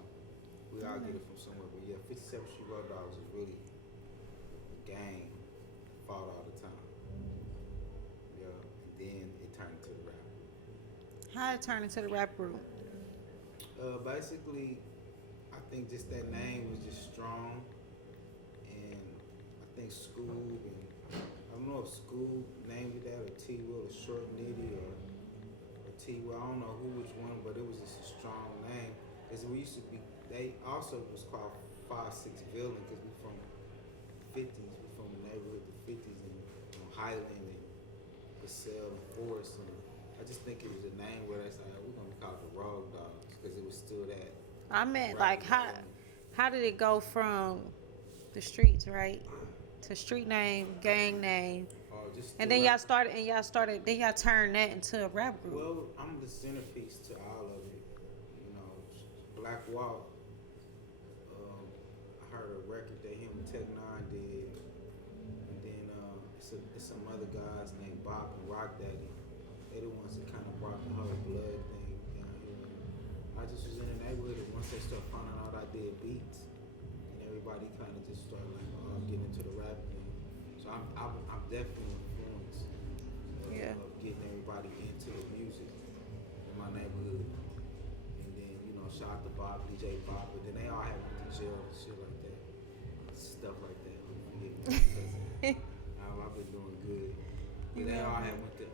we all get it from somewhere. But yeah, 57th Street Road Dogs is really a gang. Fought all the time. Yeah, and then it turned into the rap group. How did it turn into the rap group? Basically, I think just that name was just strong, and I think Scoob and I don't know if Scoob named it that or T-Will or Short Nitty or T-Will. I don't know which one, but it was just a strong name. is we used to be. They also was called 5-6 Villain because we from 50s. We from the neighborhood of the 50s and Highland and Basel and Forest. And I just think it was a name where they said we're gonna call it the Road Dogs because it was still that. I meant rap like environment. how did it go from the streets, right, to street name, gang name, Just and the then rap- then y'all turned that into a rap group. Well, I'm the centerpiece to all of it. You know, Black Wall. I heard a record that him and Tech Nine did, and then it's some other guys named Bob and Rock Daddy. They the ones that kind of brought the whole blood thing down here. I just was in the neighborhood, and once they started finding out I did beats, and everybody kind of just started like getting into the rap thing. So I'm definitely influenced of getting everybody into the music in my neighborhood. And then, you know, shout out to Bob, DJ Bob, but then they all have went to jail and shit like that. Stuff like that. I've been doing good. But they all had went to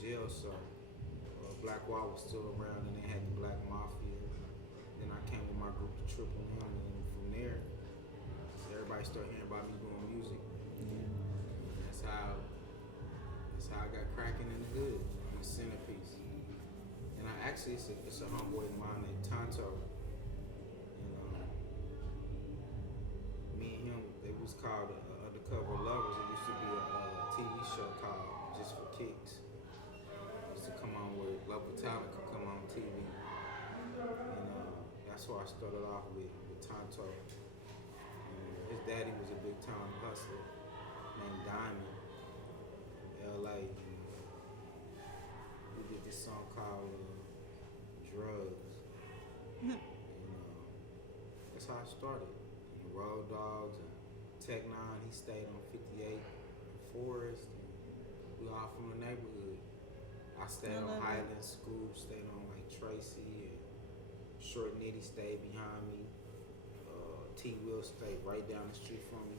jail, so Black Wall was still around, and they had the Black Mafia. Then I came with my group to Triple M, and then from there, everybody started hearing about me doing music. And that's how I got cracking in the hood. I'm a centerpiece. And it's a homeboy of mine named Tonto. And me and him, it was called Undercover Lovers. It used to be a TV show called Just for Kicks. It used to come on where local talent could come on TV. And that's where I started off with Tonto. His daddy was a big time hustler named Diamond in LA. We did this song called Drugs. And that's how I started. And Road Dogs and Tech Nine, he stayed on 58 Forest. And we all from the neighborhood. I stayed on Highland School, stayed on like Tracy, and Short Nitty stayed behind me. T Will stayed right down the street from me.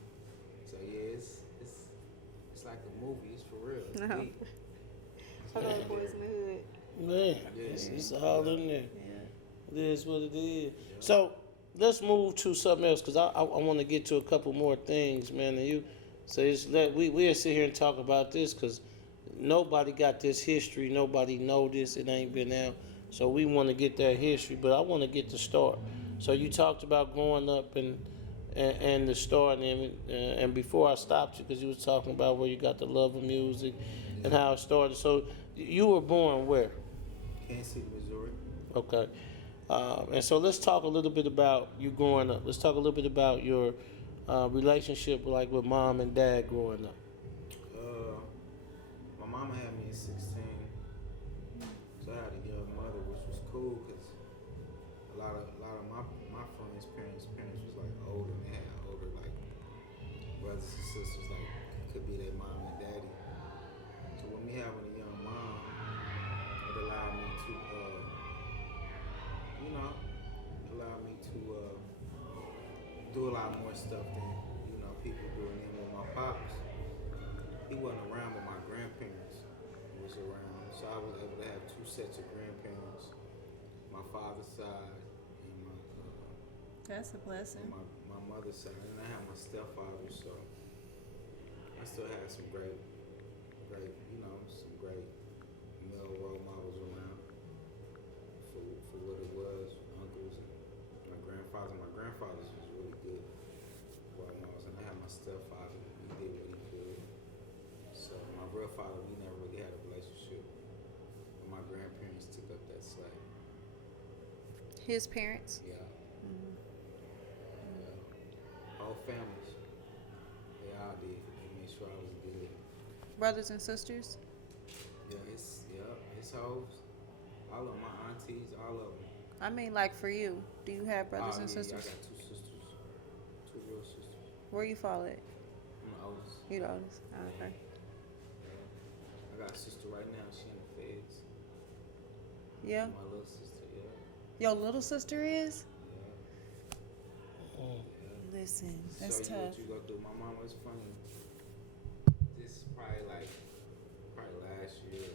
So yeah, it's like a movie. It's for real. It's deep. For those boys in the hood. Man, Yeah. it's all in there. Yeah. It is what it is. So let's move to something else because I want to get to a couple more things, man. And we'll sit here and talk about this because nobody got this history. Nobody know this. It ain't been out. So we want to get that history, but I want to get the start. So you talked about growing up and the start, and before I stopped you because you was talking about where you got the love of music and how it started. So you were born where? Kansas City, Missouri. Okay. And so let's talk a little bit about you growing up. Let's talk a little bit about your relationship like with mom and dad growing up. My mama had me at 16, so I had a young mother, which was cool because a lot of my friends' parents was like older, and they had older like brothers and sisters like could be their mom and daddy. So when me having a young mom, it allowed me to do a lot more stuff than people doing. And with my pops, he wasn't around, but my grandparents was around, so I was able to have two sets of grandparents, my father's side and That's a blessing. my mother's side, and I have my stepfather, so I still had some great male role models around for what it was, uncles and my grandfather. My grandfather's was really good role models, and I had my stepfather. He did what he could. So my real father, we never really had a relationship. But my grandparents took up that slack. His parents? Yeah. Whole families. They all did. They made sure I was good. Brothers and sisters? His hoes. All of my aunties, all of them. I mean, like for you, do you have brothers and Yeah, sisters? I got two sisters. Two real sisters. Where you fall at? I'm the oldest. You the oldest? Oh, okay. I got a sister right now. She in the feds. Yeah? My little sister, yeah. Your little sister is? Yeah. Listen, that's So tough. what you go through. My mama was funny. This is probably last year,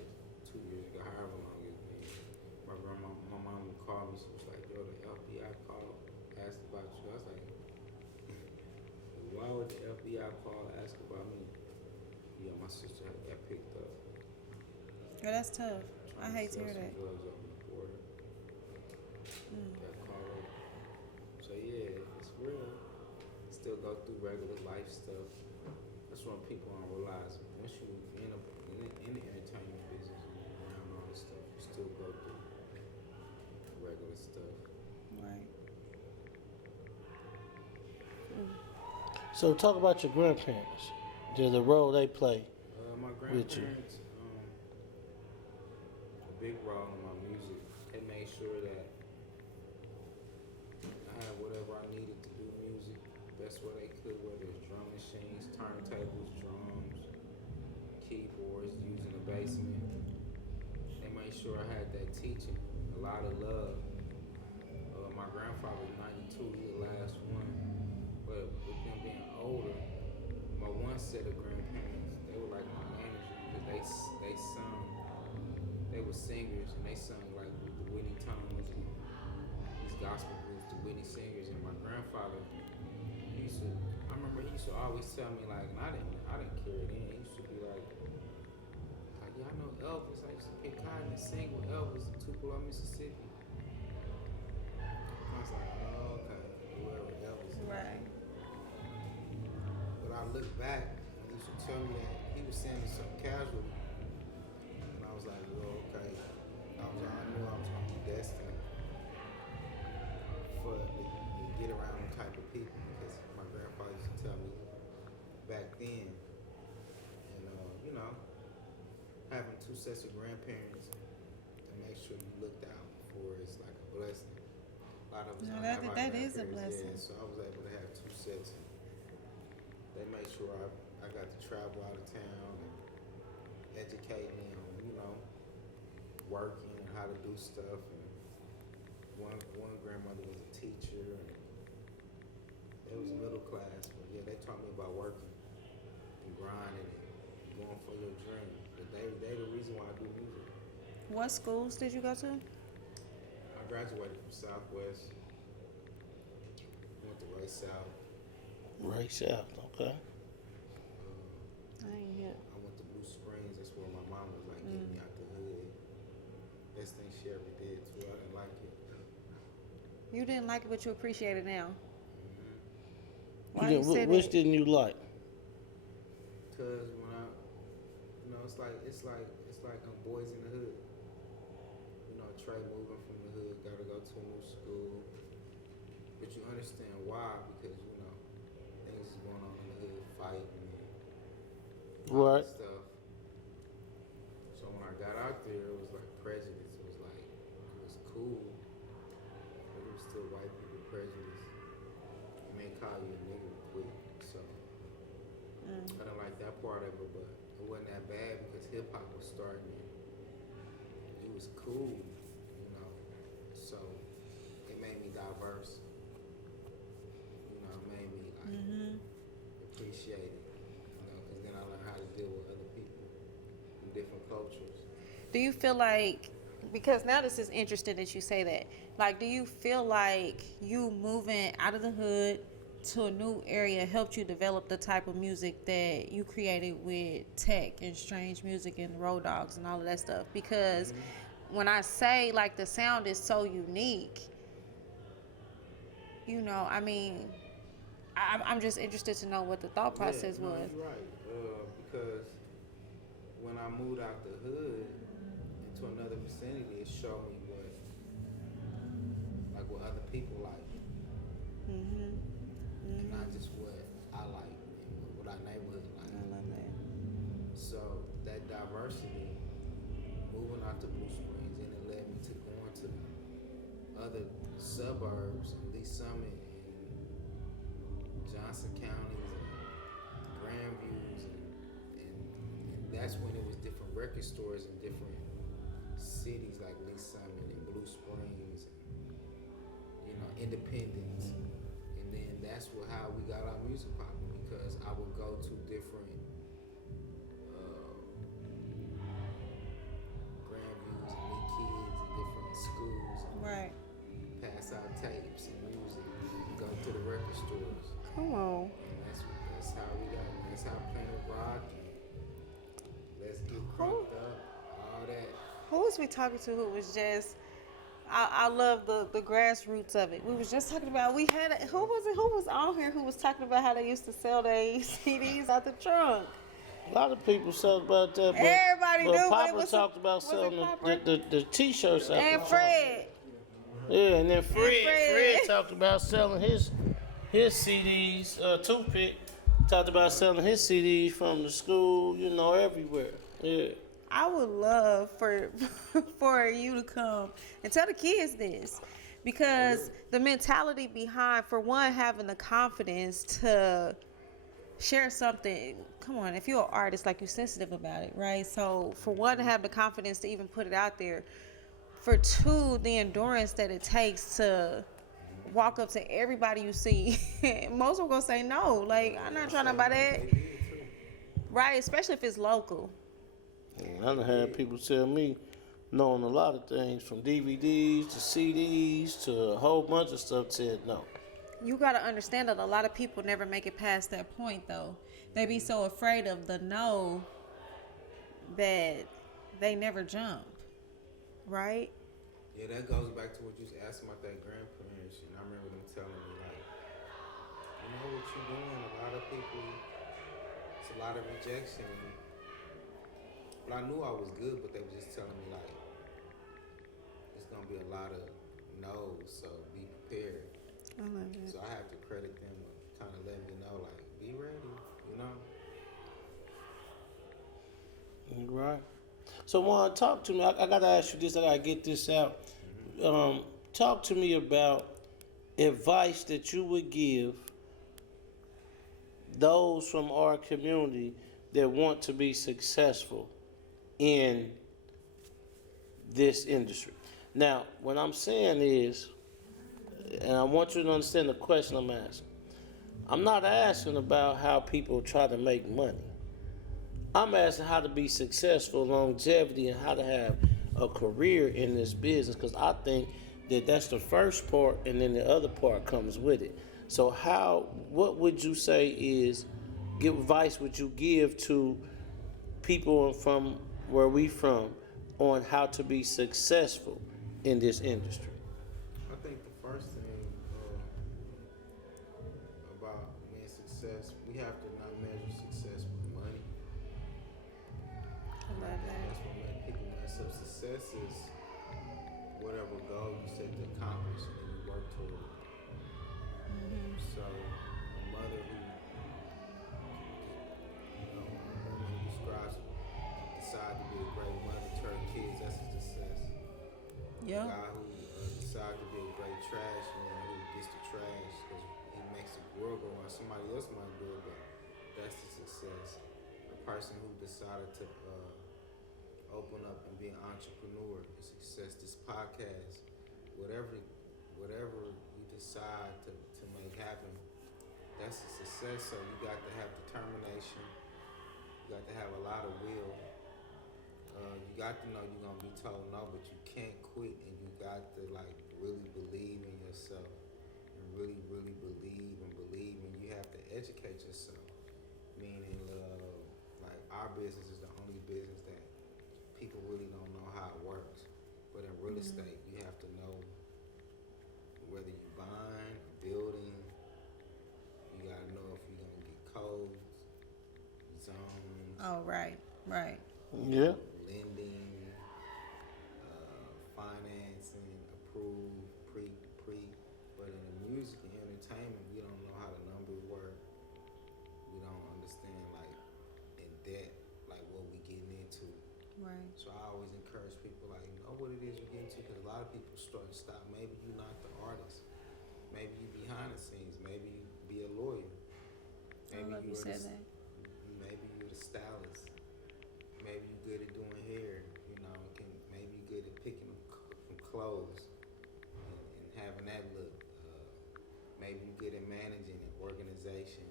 2 years ago, however long it's been. My mom would call me. She was like, "Yo, the was like, why would the FBI call ask about me? Yeah, my sister got picked up. Oh, that's tough. I hate to hear Some that. drugs over the border. Got caught up. So yeah, it's real. Still go through regular life stuff. That's what people don't realize. Once you end up in the entertainment business and around all this stuff, you still go through regular stuff. Right. So talk about your grandparents. The role they play. My With you. grandparents, a big role in my music. They made sure that I had whatever I needed to do music best way they could, whether it's drum machines, turntables, drums, keyboards, using the basement. They made sure I had that teaching, a lot of love. My grandfather was 92, he the last one. But with them being older, my one set of grandparents, they were like my manager because they sung. They were singers and they sung like with the Whitney Thomas and these gospel groups, the Whitney singers. And my grandfather, I remember he used to always tell me like, and I didn't care then. He used to be like, yeah, I know Elvis. I used to pick cotton and sing with Elvis in Tupelo, Mississippi. I was like, oh, okay, whoever Elvis is. Right. But I look back and he used to tell me that he was saying it so casual. And I was like, well, okay. I knew I was going to be destined to get around them type of people because my grandfather used to tell me back then. And, having two sets of grandparents to make sure you looked out for is like a blessing. A lot of us don't have our that is a grandparents, blessing. yeah, so I was able to have two sets. They made sure I got to travel out of town and educate me on, working and how to do stuff. And one grandmother was a teacher and it was middle class, but yeah, they taught me about working and grinding and going for your dream. But they the reason why I do music. What schools did you go to? I graduated from Southwest. Went to Ray South. Right South, okay. I ain't here. I went to Blue Springs. That's where my mom was like getting me out the hood. Best thing she ever did too. I didn't like it. You didn't like it, but you appreciate it now. Mm-hmm. Why you say which that? didn't you like? Cause when it's like boys in the hood. Trey moving from the hood, gotta go to a new school. But you understand why, because things is going on in the hood, fighting and all that stuff. So when I got out there, it was like prejudice. It was cool, but it was still white people prejudice. You may call you a nigga quick, so I didn't like that part of it, but it wasn't that bad because hip hop was starting. It was cool. So it made me diverse. It made me appreciate it. Because then I learned how to deal with other people from different cultures. Do you feel like, because now this is interesting that you say that, like, do you feel like you moving out of the hood to a new area helped you develop the type of music that you created with Tech and Strange Music and Road Dogs and all of that stuff? Because when I say like the sound is so unique, I'm just interested to know what the thought process was. You're right. Because when I moved out the hood into another vicinity, it showed me what other people like, and not just what I like and what our neighborhood like. I love that. So that diversity, moving out to Blue Springs, and it led me to going to other suburbs, Lee Summit and Johnson counties and Grandviews, and that's when it was different record stores in different cities like Lee Summit and Blue Springs, and, Independence, and then that's how we got our music popping, because I would go to different Grandviews and meet kids in different schools. Right. Pass out tapes and music. Go to to the record stores. Come on. And that's how we got. That's how Planet Rock. Let's get cranked up. All that. Who was we talking to who was just, I love the grassroots of it. We was just talking about, who was it who was on here who was talking about how they used to sell their CDs out the trunk? A lot of people talk about that, but, Everybody but knew, but it Papa was talked about was it selling Papa? the T-shirts out And the Fred. Yeah, and then Fred Fred. talked about selling his CDs. Toothpick talked about selling his CDs from the school, everywhere. Yeah. I would love for for you to come and tell the kids this, because the mentality behind, for one, having the confidence to share something. Come on, if you're an artist, like, you're sensitive about it, right? So for one, to have the confidence to even put it out there. For two, the endurance that it takes to walk up to everybody you see. Most are gonna say no. Like, I'm not trying to buy that. Right, especially if it's local. I done had people tell me, knowing a lot of things, from DVDs to CDs to a whole bunch of stuff, said no. You gotta understand that a lot of people never make it past that point, though. They be so afraid of the no that they never jump, right? Yeah, that goes back to what you was asking about that grandparents. And I remember them telling me, like, you know what you're doing? A lot of people, it's a lot of rejection. But I knew I was good, but they were just telling me, like, it's going to be a lot of no's, so be prepared. I love it. So I have to credit them with kind of letting me know, like, be ready, Right. So, Juan, talk to me. I got to ask you this. I got to get this out. Talk to me about advice that you would give those from our community that want to be successful in this industry. Now, what I'm saying is, and I want you to understand the question I'm asking. I'm not asking about how people try to make money. I'm asking how to be successful, longevity, and how to have a career in this business, because I think that that's the first part, and then the other part comes with it. So what would you say is, give advice would you give to people from where we from on how to be successful in this industry? I think the first thing about being success, we have to not measure success with money. I love that. That's what make people mess up. Success is whatever goal you set to accomplish and then you work toward it. So a mother who, a woman who decide to be a great mother to her kids, that's a success. Yeah. A guy who decides to be a great trash man who gets the trash because he makes the world go on. Somebody else might do it, but that's the success. A person who decided to open up and be an entrepreneur is success. This podcast, whatever you decide to make happen, that's a success. So you got to have determination. You got to have a lot of will. You got to know you're gonna be told no, but you can't quit, and you got to really believe in yourself, and really believe, and you have to educate yourself. Meaning, our business is the only business that people really don't know how it works. But in real estate, you have to know whether you're buying, building. You gotta know if you're gonna get codes, zones. Oh, right. Yeah. Lending, financing, approved, pre. But in the music and entertainment, we don't know how the numbers work. We don't understand in debt, what we getting into. Right. So I always encourage people know what it is you're getting into, because a lot of people start and stop. Maybe you're not the artist. Maybe you behind the scenes. Maybe you be a lawyer. Maybe I love you said that. Maybe you're the stylist. Maybe you're good at doing hair. Maybe you're good at picking from clothes and having that look. Maybe you're good at managing and organization.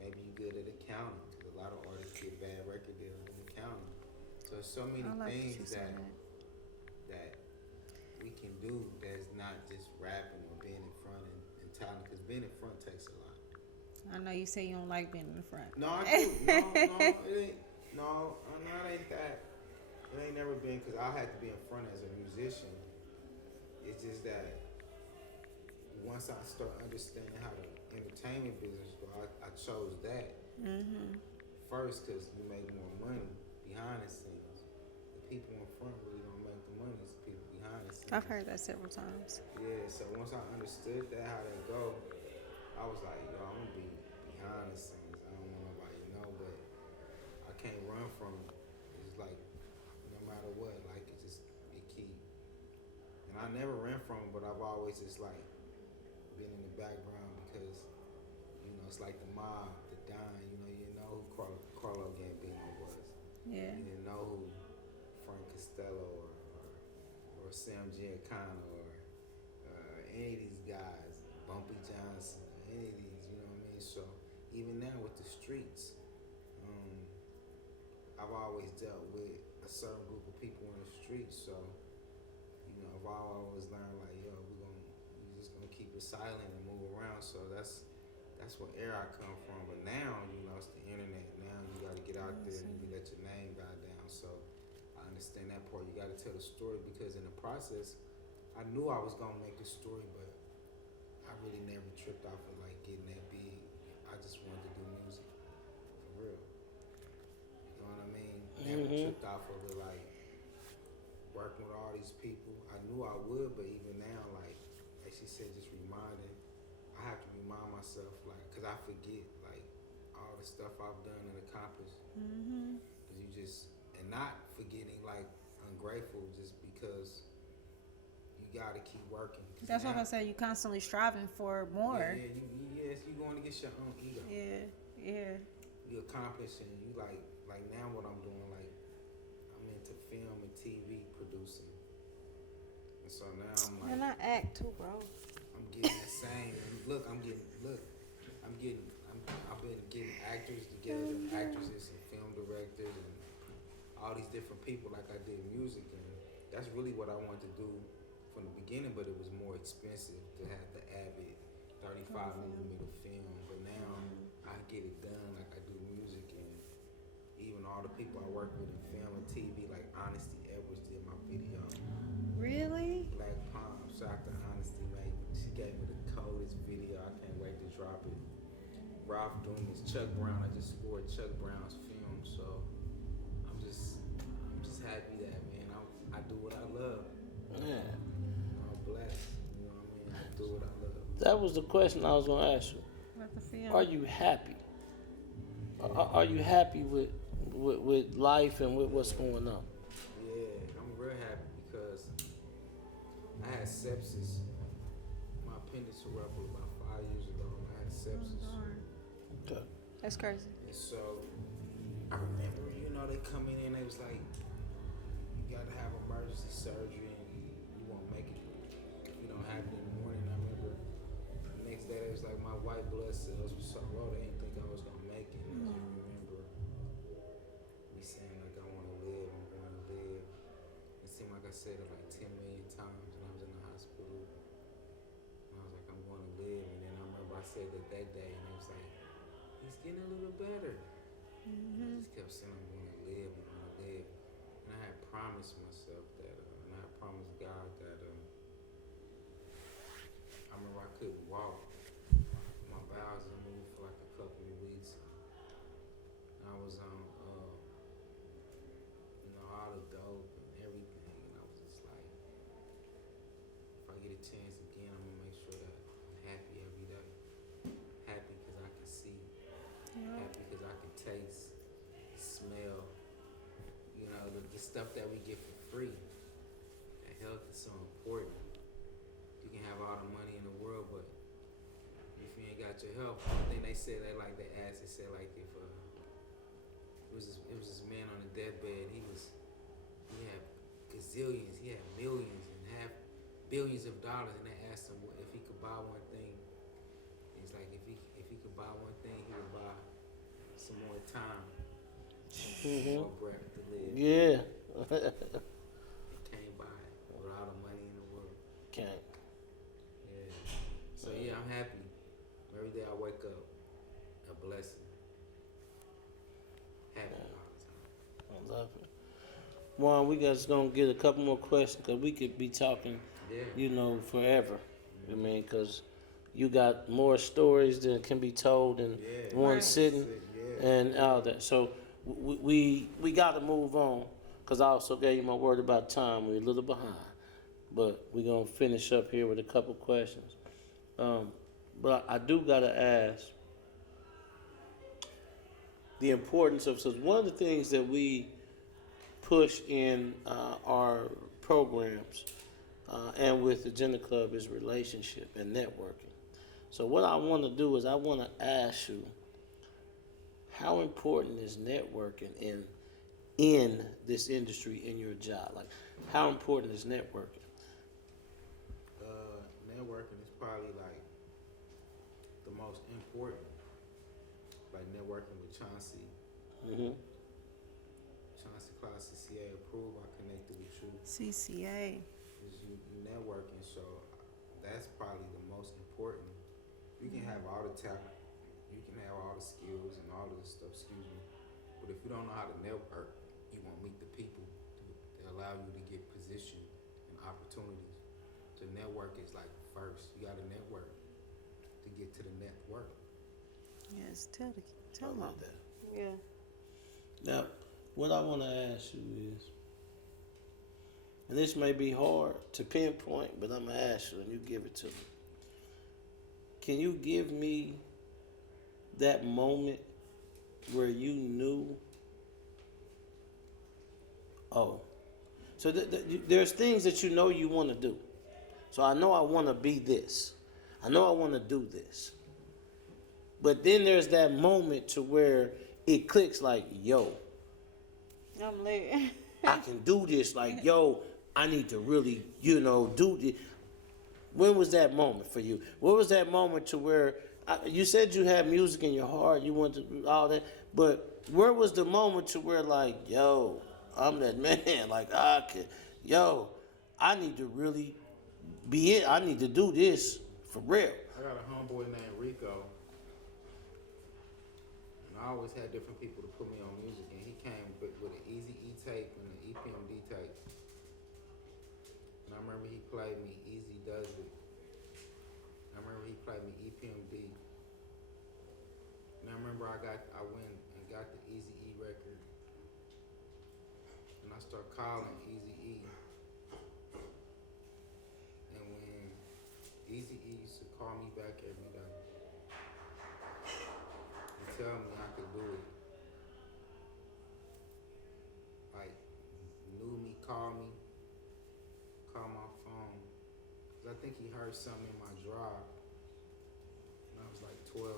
Maybe you're good at accounting, because a lot of artists get bad record deals in accounting. So there's so many things that we can do that's not just rapping or being in front and talent, because being in front takes a lot. I know you say you don't like being in the front. No, I do. No, it ain't. No, it ain't that. It ain't never been because I had to be in front as a musician. It's just that once I start understanding how the entertainment business go, I chose that first because you make more money behind the scenes. The people in front really don't make the money. It's the people behind the scenes. I've heard that several times. Yeah, so once I understood that, how that go, I was like, yo, I'm gonna be behind the scenes. I don't want nobody to know, but I can't run from it. It's like, no matter what, like, it keep. And I never ran from it, but I've always just, like, been in the background because, you know, it's like the mob, the Don, you know who Carlo Gambino was. Yeah. You didn't know who Frank Costello or Sam Giancana or any of these guys, Bumpy Johnson, any of these, you know what I mean? So even now with the streets, I've always dealt with a certain group of people in the streets. So, you know, I've always learned like, yo, we just gonna keep it silent and move around. So that's what era I come from. But now, you know, it's the internet. Now you gotta get out there and you let your name die down. So I understand that part. You gotta tell the story because in the process, I knew I was gonna make a story, but I really never tripped off of like getting that big. I just wanted to do music for real. You know what I mean? Never tripped off of it like working with all these people. I knew I would, but even now, like she said, just reminding. I have to remind myself, like, cause I forget like all the stuff I've done and accomplished. Cause you just and not forgetting like ungrateful just because. You gotta keep working. That's what I say. You constantly striving for more. Yeah, yes, you going against your own ego. Yeah. You accomplish and you like now what I'm doing, like I'm into film and TV producing. And so now I'm like, and I act too, bro. I'm getting the same. I've been getting actors together, actresses and film directors and all these different people like I did music, and that's really what I wanted to do from the beginning, but it was more expensive to have the Avid 35mm film. But now I get it done like I do music, and even all the people I work with in film and TV, like Honesty Edwards did my video. Really? Black Palm, shout out to Honesty, mate. She gave me the coldest video. I can't wait to drop it. Ralph Dumas, Chuck Brown. I just scored Chuck Brown's film, so I'm just happy that, man, I do what I love. Yeah. Blessed, you know what I mean? I do what I love. That was the question I was gonna ask you. Are you happy? Are you happy with life and with what's going on? Yeah, I'm real happy because I had sepsis. My appendix erupted about 5 years ago, and I had sepsis. Okay. That's crazy. And so I remember, you know, they come in and they was like, you gotta have emergency surgery and you won't make it. You don't have it in the morning. I remember the next day it was like my white blood cells were so low they didn't think I was gonna make it. And I just remember me saying like I wanna live, I'm gonna live. It seemed like I said it like 10 million times when I was in the hospital. And I was like, I'm gonna live. And then I remember I said that day and it was like, he's getting a little better. I just kept saying I'm gonna live, I'm gonna live. And I had promised myself that, and I had promised God that, I remember I couldn't walk. My bowels didn't move for like a couple of weeks. And I was on, you know, all the dope and everything. And I was just like, if I get a chance again, I'm gonna make sure that I'm happy every day. Happy because I can see. Happy because I can taste, smell. You know, the stuff that we get for free. And health is so important. You can have all the money in the world, but if you ain't got your health, I think they said that like they asked, they said like if it was this man on the deathbed, he had gazillions, he had millions and half billions of dollars, and they asked him if he could buy one thing. He's like if he could buy one thing, he would buy some more time. More breath to live. Yeah. Can't buy it with all the money in the world. Can't. Yeah. So yeah, I'm happy. Every day I wake up, a blessing. Happy all the time. I love it. Juan, we just gonna get a couple more questions because we could be talking, Yeah. forever. I mean, because you got more stories that can be told in one sitting and all that. So we got to move on because I also gave you my word about time. We're a little behind, but we're gonna finish up here with a couple questions. But I do gotta ask the importance of. So one of the things that we push in our programs and with the Jegna Klub is relationship and networking. So what I want to do is I want to ask you, how important is networking in this industry, in your job? Like, how important is networking? Networking is probably like the most important. Like networking with Chauncey. Mm-hmm. Class CCA approved, I connected with you. CCA. You networking, so that's probably the most important. You can have all the talent, you can have all the skills and all of this stuff, but if you don't know how to network, you won't meet the people that allow you to get position and opportunities. So network is like first. You gotta network to get to the network. Yes, tell them About that. Yeah. Now, what I want to ask you is, and this may be hard to pinpoint, but I'm going to ask you and you give it to me. Can you give me that moment where you knew, so there's things that you know you want to do. So I know I want to be this. I know I want to do this. But then there's that moment to where it clicks like, yo, I'm lit. I can do this. Like, yo, I need to really, do this. When was that moment for you? What was that moment to where, you said you had music in your heart, you wanted to do all that, but where was the moment to where like, yo, I'm that man, like I need to really be it. I need to do this for real. I got a homeboy named Rico, and I always had different people to put me on music, and he came with an Easy E tape and an EPMD tape. And I remember he played me Easy Does It. I remember he played me EPMD. And I remember I went and got the Easy E record, and I started calling Easy E. And when Easy E used to call me back every day and tell me I could do it. Like, knew me, call my phone. Cause I think he heard something in my drive. And I was like 12.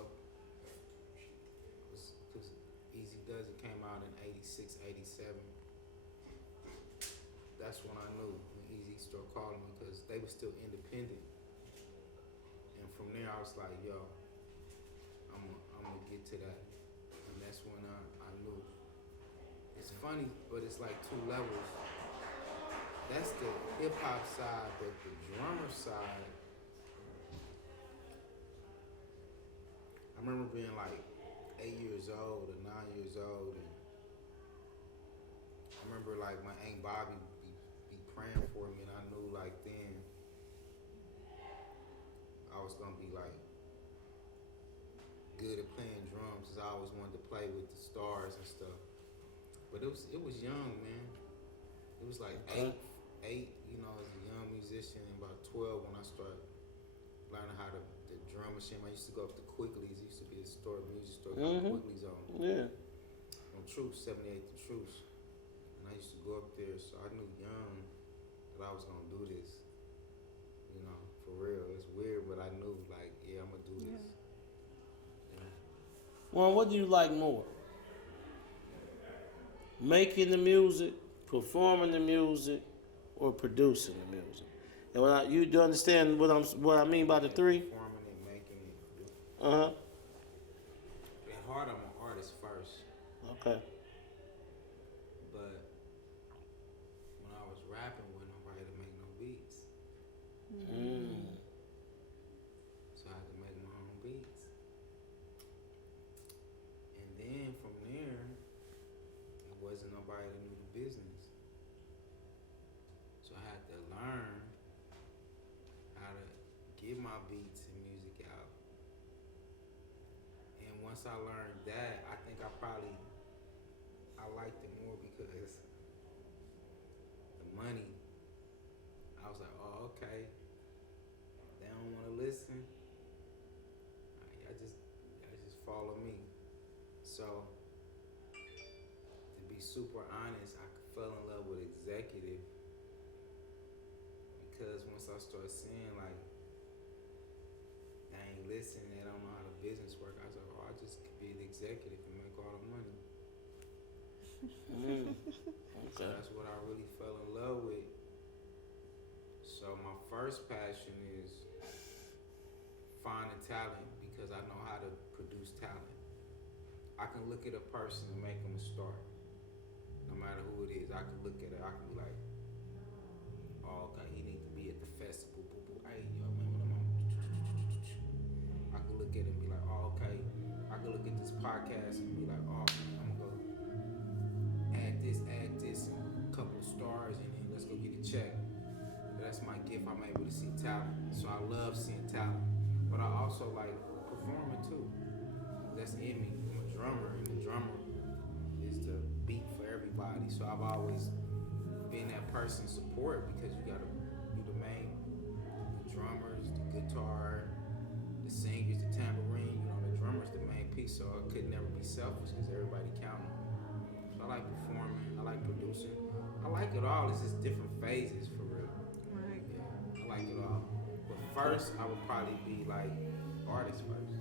Cause Easy Does It came out in 86, 87. That's when I knew when Easy started calling me, cause they were still independent. And from there I was like, yo, I'm gonna get to that. And that's when I knew. It's funny, but it's like two levels. That's the hip hop side, but the drummer side, I remember being like 8 years old or 9 years old, and I remember like my Aunt Bobby be praying for me, and I knew like then I was gonna be like good at playing drums, cause I always wanted to play with the stars and stuff. But it was young, man. It was like eight, as a young musician, and about 12 when I started learning how the drum machine. I used to go up to Quigley's. It used to be a store, music store called Quigley's on. Yeah. On Truce, 78 the Truce. And I used to go up there, so I knew young that I was gonna do this. For real. It's weird, but I knew like, yeah, I'm gonna do this. Yeah. Well, what do you like more? Making the music, performing the music, or producing the music? And you do understand what I mean by the three? Performing it, making it, producing. At heart, I'm an artist first. Okay. But when I was rapping, wasn't nobody to make no beats. So I had to make my own beats. nobody that knew the business. So I had to learn how to get my beats and music out. And once I learned that, I think I liked it more because the money, I was like, oh, okay. They don't want to listen. I just follow me. So, to be super honest, I fell in love with executive because once I started seeing like they ain't listening, they don't know how the business work, I was like, oh, I just could be the executive and make all the money. Okay. So that's what I really fell in love with. So my first passion is finding talent because I know how to produce talent. I can look at a person and make them a star. No matter who it is, I can look at it, I can be like, oh, okay, he needs to be at the festival. Hey, yo, man, I can look at it and be like, oh, okay. I can look at this podcast and be like, oh, man, I'm gonna go add this, and a couple of stars, and then let's go get a check. That's my gift. I'm able to see talent. So I love seeing talent. But I also like performing too. That's in me. I'm a drummer, and the drummer is the beat for everybody. So I've always been that person support because you gotta be the drummers, the guitar, the singers, the tambourine. The drummer's the main piece. So I could never be selfish because everybody counting. So I like performing. I like producing. I like it all. It's just different phases for real. Right. Yeah, I like it all. But first, I would probably be like artist first.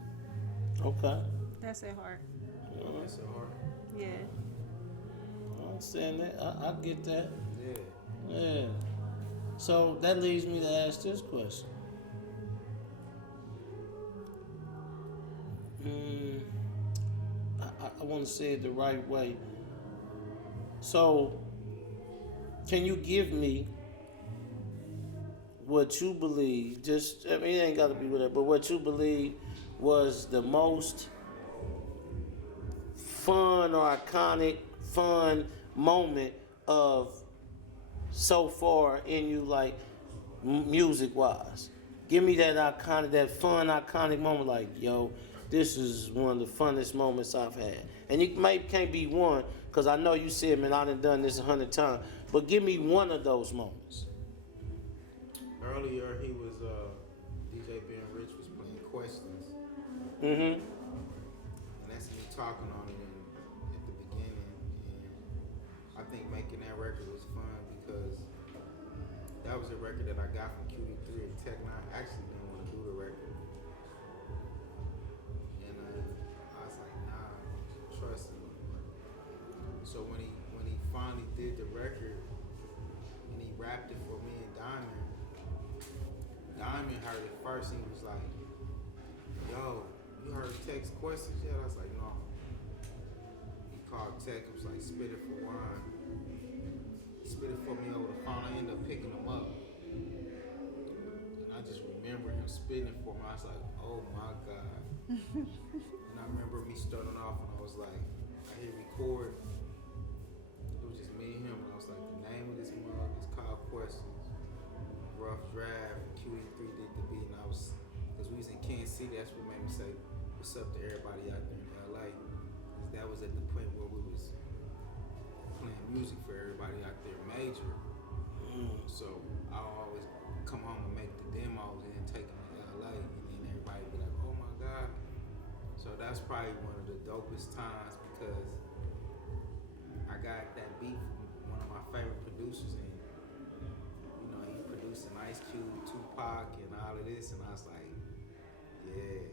Okay. That's at heart. That's so hard. Yeah. I understand that. I get that. Yeah. Yeah. So that leads me to ask this question. I want to say it the right way. So, can you give me what you believe, it ain't got to be whatever, but what you believe was the most fun or iconic, fun moment of so far in you, like music-wise? Give me that iconic moment, like, yo, this is one of the funnest moments I've had. And you can't be one, because I know you said, man, I done this 100 times, but give me one of those moments. Earlier, he was, DJ Ben Rich was playing Questions. Mm-hmm. And that's me talking on it at the beginning. And I think making that record was fun because that was a record that I got from QD3 and Jegna. I actually didn't want to do the record. And I was like, nah, trust me. So when he finally did the record and he rapped it for me and Diamond heard it first and he was like, yo, you heard Tech's Questions yet? I was like, no. He called Tech, it was like, spit it for wine. Spit it for me over the phone. I ended up picking him up. And I just remember him spitting it for me. I was like, oh my God. And I remember me starting off and I was like, I hit record. It was just me and him. And I was like, the name of this mug is called Questions. Rough draft. QD3 did the beat. And I was, because we was in Kansas City, that's what made me say, what's up to everybody out there in LA. Because that was at the point where we was playing music for everybody out there major. So I always come home and make the demos and then take them to LA, and then everybody be like, oh my God. So that's probably one of the dopest times because I got that beat from one of my favorite producers, and he producing Ice Cube, Tupac, and all of this, and I was like, yeah.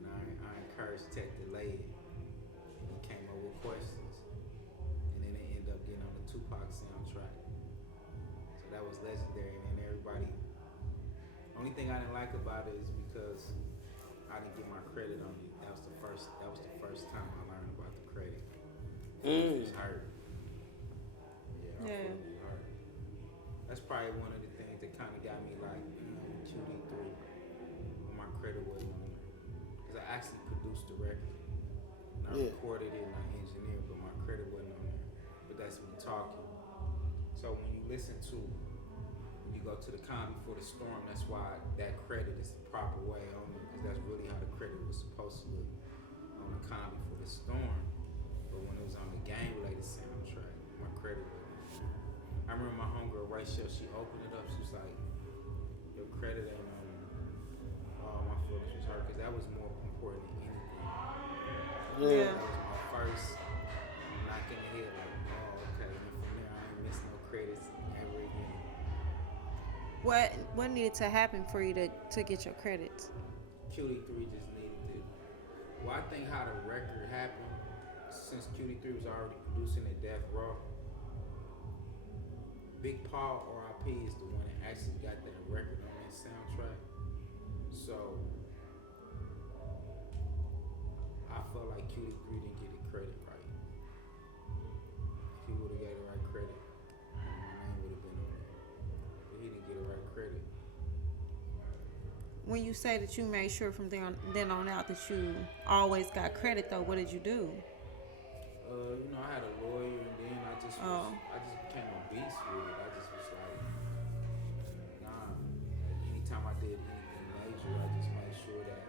And I encouraged Tech to lay it, and he came up with Questions, and then they ended up getting on the Tupac soundtrack. So that was legendary, and then everybody. Only thing I didn't like about it is because I didn't get my credit on it. That was the first time I learned about the credit. It was hurt. Yeah. It hurt. That's probably one of the things that kind of got me like QD3 when my credit wasn't on there. Because I actually produced the record. And I recorded it and I engineered, but my credit wasn't on there. talking. So when you listen to, when you go to the calm before the storm, that's why that credit is the proper way on it, because that's really how the credit was supposed to look on the calm before the storm. But when it was on the game-related soundtrack, my credit wasn't. I remember my homegirl Rachel, she opened it up, she was like, your credit ain't on me. Oh, my feelings was hurt, because that was more important than anything. Yeah. That was my first knock in the head, like, oh, okay, and from there I ain't missed no credits ever again. What needed to happen for you to get your credits? QD3 just needed it. Well, I think how the record happened, since QD3 was already producing at Death Row, Big Paul R.I.P. is the one that actually got that record on that soundtrack. So I felt like QD3 didn't get the credit right. If he would have got the right credit, my name would have been on it. But he didn't get the right credit. When you say that you made sure from then on out that you always got credit, though, what did you do? I had a lawyer, and then I just became a beast with it. I just was like, nah. Anytime I did anything major, I just made sure that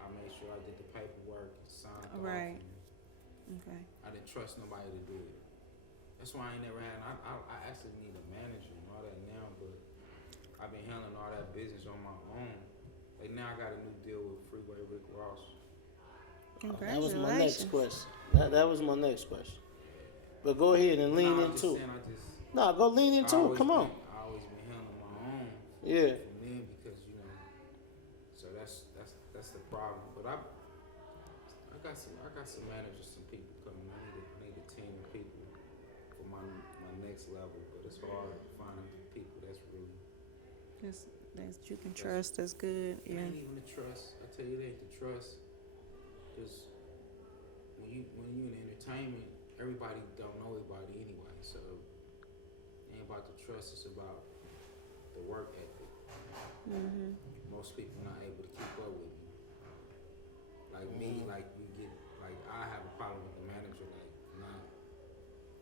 I did the paperwork, signed off. Right. Okay. I didn't trust nobody to do it. That's why I ain't never had. I actually need a manager and all that now, but I've been handling all that business on my own. Like now, I got a new deal with Freeway Rick Ross. Congratulations. That was my next question. That was my next question. But go ahead and lean into it. No, go lean into it. Come on. I always been handling my own. Yeah. From then because so that's the problem. But I got some managers, some people coming. I need a team of people for my next level. But it's hard finding people that's really that you can trust. That's good. It Yeah. ain't even the trust. I tell you, it ain't the trust. Because when you in entertainment, everybody don't know everybody anyway. So it ain't about the trust. It's about the work ethic. Mm-hmm. Most people not able to keep up with me. Like me, like you get, like I have a problem with the manager, like not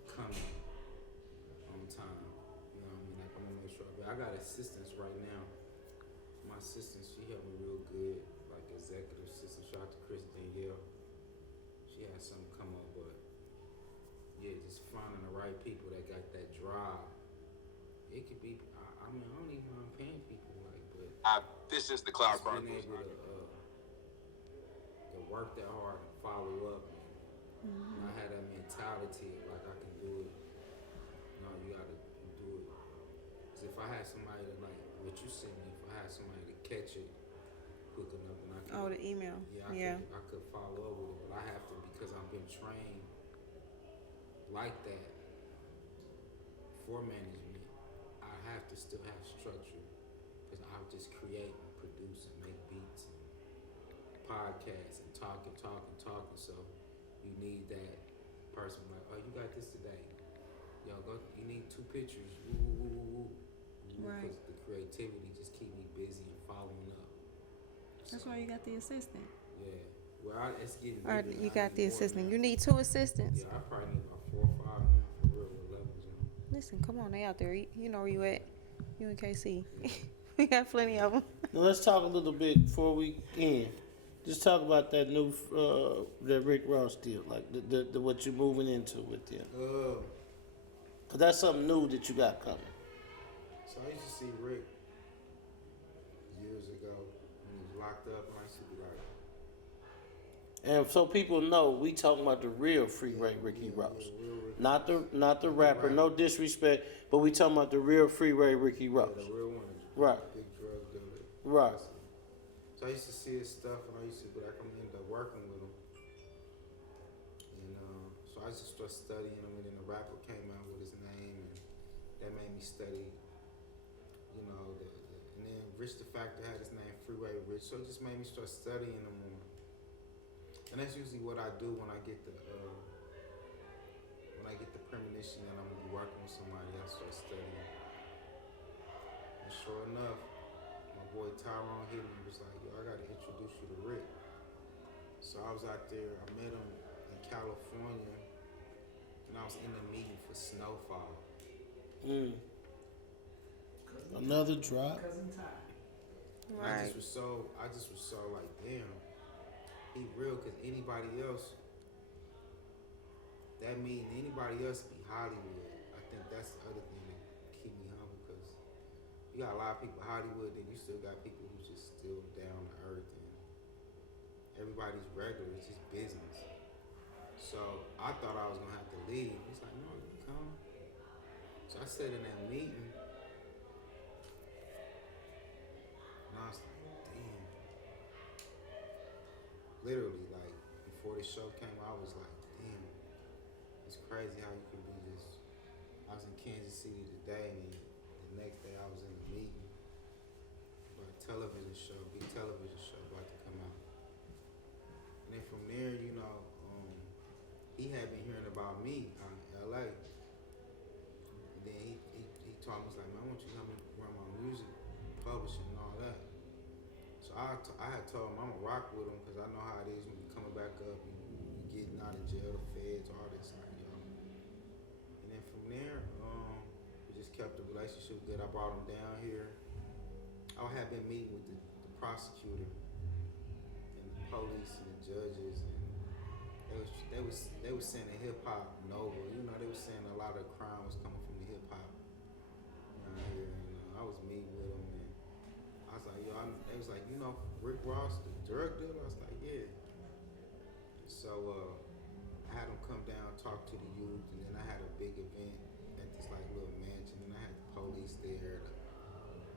coming on time. You know what I mean? Like I'm gonna make sure. But I got assistants right now. My assistant, she helped me real good, like executive assistant. Shout out to Chris Danielle. She had something come up, but yeah, just finding the right people that got that drive. It could be. I mean, I don't even mind paying people, like, but this is the Cloud being Chronicles. able to work that hard and follow up. And I had that mentality of like I can do it. No, you gotta do it. Cause if I had somebody to like what you sent me, if I had somebody to catch it quick enough, then I could. Oh, the email. Yeah, I could follow up with it, but I have to because I've been trained like that for management. I have to still have structure because I'll just create and produce and make beats and podcasts and talk. So you need that person like, oh, you got this today. Yo, go. You need 2 pictures. Woo. Right. Because the creativity just keep me busy and following up. That's why you got the assistant. Yeah. Well, it's getting Or bigger. you I got need the more assistant. now. You need 2 assistants. Yeah, I probably need about 4 or 5 now for real with levels. Listen, come on, they out there. You know where you at. You in KC. We got plenty of them. Now let's talk a little bit before we end. Just talk about that new that Rick Ross deal, like the what you're moving into with them. Cause that's something new that you got coming. So I used to see Rick years ago when he was locked up, and I used to be like, And so people know we talking about the real Freeway Ricky Ross, not the rapper. No disrespect, but we talking about the real Freeway Ricky Ross. the real one, Right. big drug dealer. Right. So I used to see his stuff, and I used to be like, I'm gonna end up working with him. And so I just started studying him, and then the rapper came out with his name, and that made me study, and then Rich the Factor had his name, Freeway Rich, so it just made me start studying him more. And that's usually what I do when I get the premonition that I'm gonna be working with somebody. I start studying. And sure enough, my boy Tyrone hit me. Was like, yo, I gotta introduce you to Rick. So I was out there. I met him in California. and I was in the meeting for Snowfall. Another drop. I just was so like, damn, he real, cause anybody else, that mean anybody else be Hollywood. I think that's the other thing that keep me humble, cause you got a lot of people Hollywood, then you still got people who just still down to earth, and everybody's regular, it's just business. So I thought I was gonna have to leave. He's like, no, you come. So I sat in that meeting. And I was like, damn. Literally, like, before the show came out, I was like, damn. It's crazy how you can be just. I was in Kansas City today, and the next day I was in a meeting. About a television show, big television show about to come out. And then from there, you know, he had been hearing about me out in LA. And then he told me, he's like, man, I want you to help me run my music, publishing and all that. So I had told him I'm gonna rock with him, because I know how it is when you coming back up, you getting out of jail, the feds, all this, like, you know. And then from there, we just kept the relationship good. I brought him down here. I had been meeting with the prosecutor and the police and the judges, and they was saying the hip hop noble. You know, they was saying a lot of crime was coming from the hip hop here, and I was meeting with them, and I was like, yo, they was like, you know, Rick Ross, the drug dealer. I was like, yeah. So I had them come down, talk to the youth, and then I had a big event at this like little mansion, and I had the police there,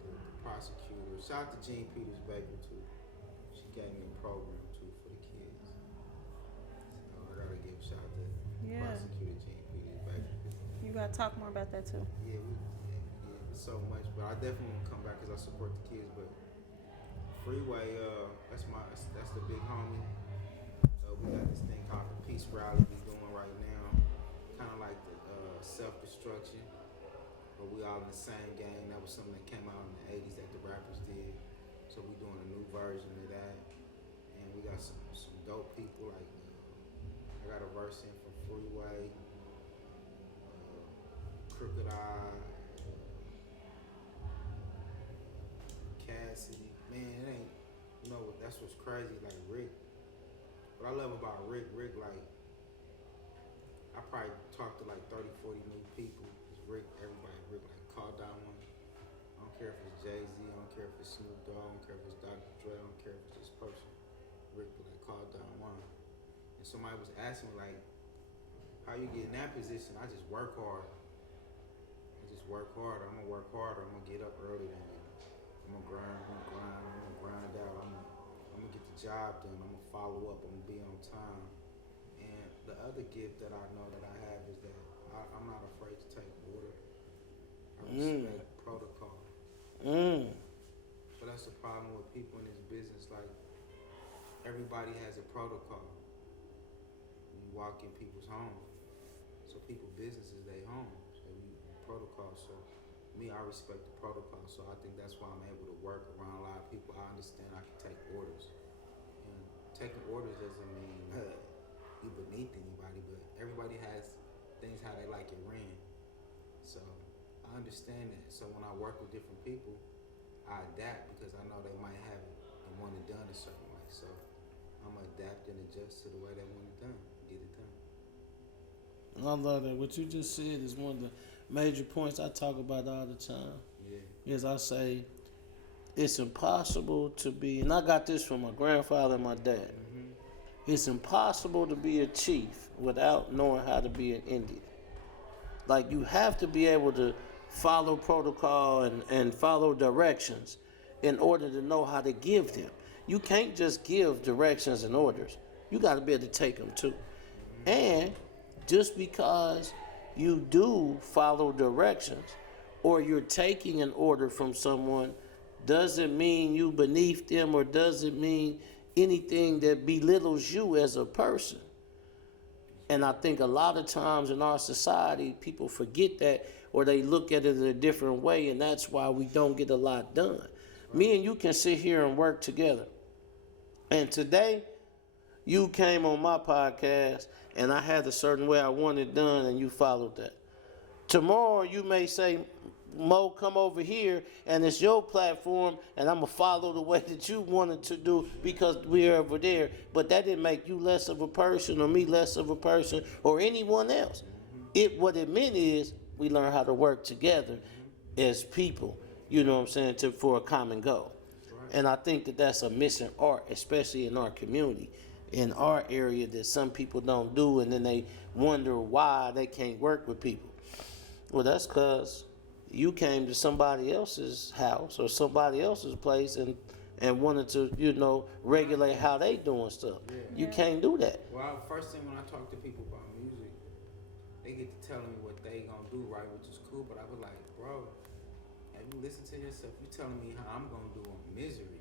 the prosecutor. Shout out to Jean Peters Baker too. She gave me a program too for the kids. So I gotta give a shout out to prosecutor Jean Peters Baker. You gotta talk more about that too. Yeah, so much, but I definitely want to come back because I support the kids. But Freeway, that's the big homie. We got this thing called the Peace Rally we doing right now, kind of like the self-destruction, but we all in the same game. That was something that came out in the 80s that the rappers did, so we doing a new version of that. And we got some dope people, like I got a verse in from Freeway, Crooked Eye, Cassidy. Man, it ain't, you know, that's what's crazy, like Rick. What I love about Rick, like, I probably talked to like 30, 40 new people. Rick, everybody, like, call Don Juan. I don't care if it's Jay-Z, I don't care if it's Snoop Dogg, I don't care if it's Dr. Dre, I don't care if it's this person. Rick, like, call Don Juan. And somebody was asking me, like, how you get in that position? I just work hard. I'm gonna work harder, I'm gonna get up early than you. I'm gonna grind out, I'm gonna get the job done, I'm gonna follow up, I'm gonna be on time. And the other gift that I know that I have is that I'm not afraid to take order. I respect protocol. But that's the problem with people in this business, like, everybody has a protocol. You walk in people's homes. So people's businesses, they home. So you protocol. So me, I respect the protocol. So I think that's why I'm able to work around a lot of people. I understand I can take orders. And taking orders doesn't mean you beneath anybody, but everybody has things how they like it ran. So I understand that. So when I work with different people, I adapt because I know they might have it and want it done a certain way. So I'm gonna adapt and adjust to the way they want it done, get it done. And I love that. What you just said is one of the major points I talk about all the time. Yeah. Is I say it's impossible to be, and I got this from my grandfather and my dad. It's impossible to be a chief without knowing how to be an Indian. Like, you have to be able to follow protocol and follow directions in order to know how to give them. You can't just give directions and orders. You got to be able to take them too. And just because you do follow directions or you're taking an order from someone doesn't mean you beneath them or doesn't mean anything that belittles you as a person. And I think a lot of times in our society, people forget that or they look at it in a different way, and that's why we don't get a lot done. Me and you can sit here and work together. And today, You came on my podcast and I had a certain way I wanted it done and you followed that. Tomorrow you may say, Mo, come over here and it's your platform and I'm going to follow the way that you wanted to do because we're over there. But that didn't make you less of a person or me less of a person or anyone else. What it meant is we learn how to work together as people, you know what I'm saying, for a common goal. And I think that that's a missing art, especially in our community, in our area, that some people don't do, and then they wonder why they can't work with people. Well, that's because you came to somebody else's house or somebody else's place and wanted to, regulate how they doing stuff. Yeah. You can't do that. Well, first thing when I talk to people about music, they get to telling me what they gonna do, right, which is cool, but I was like, bro, have you listened to yourself? You telling me how I'm gonna do on Misery.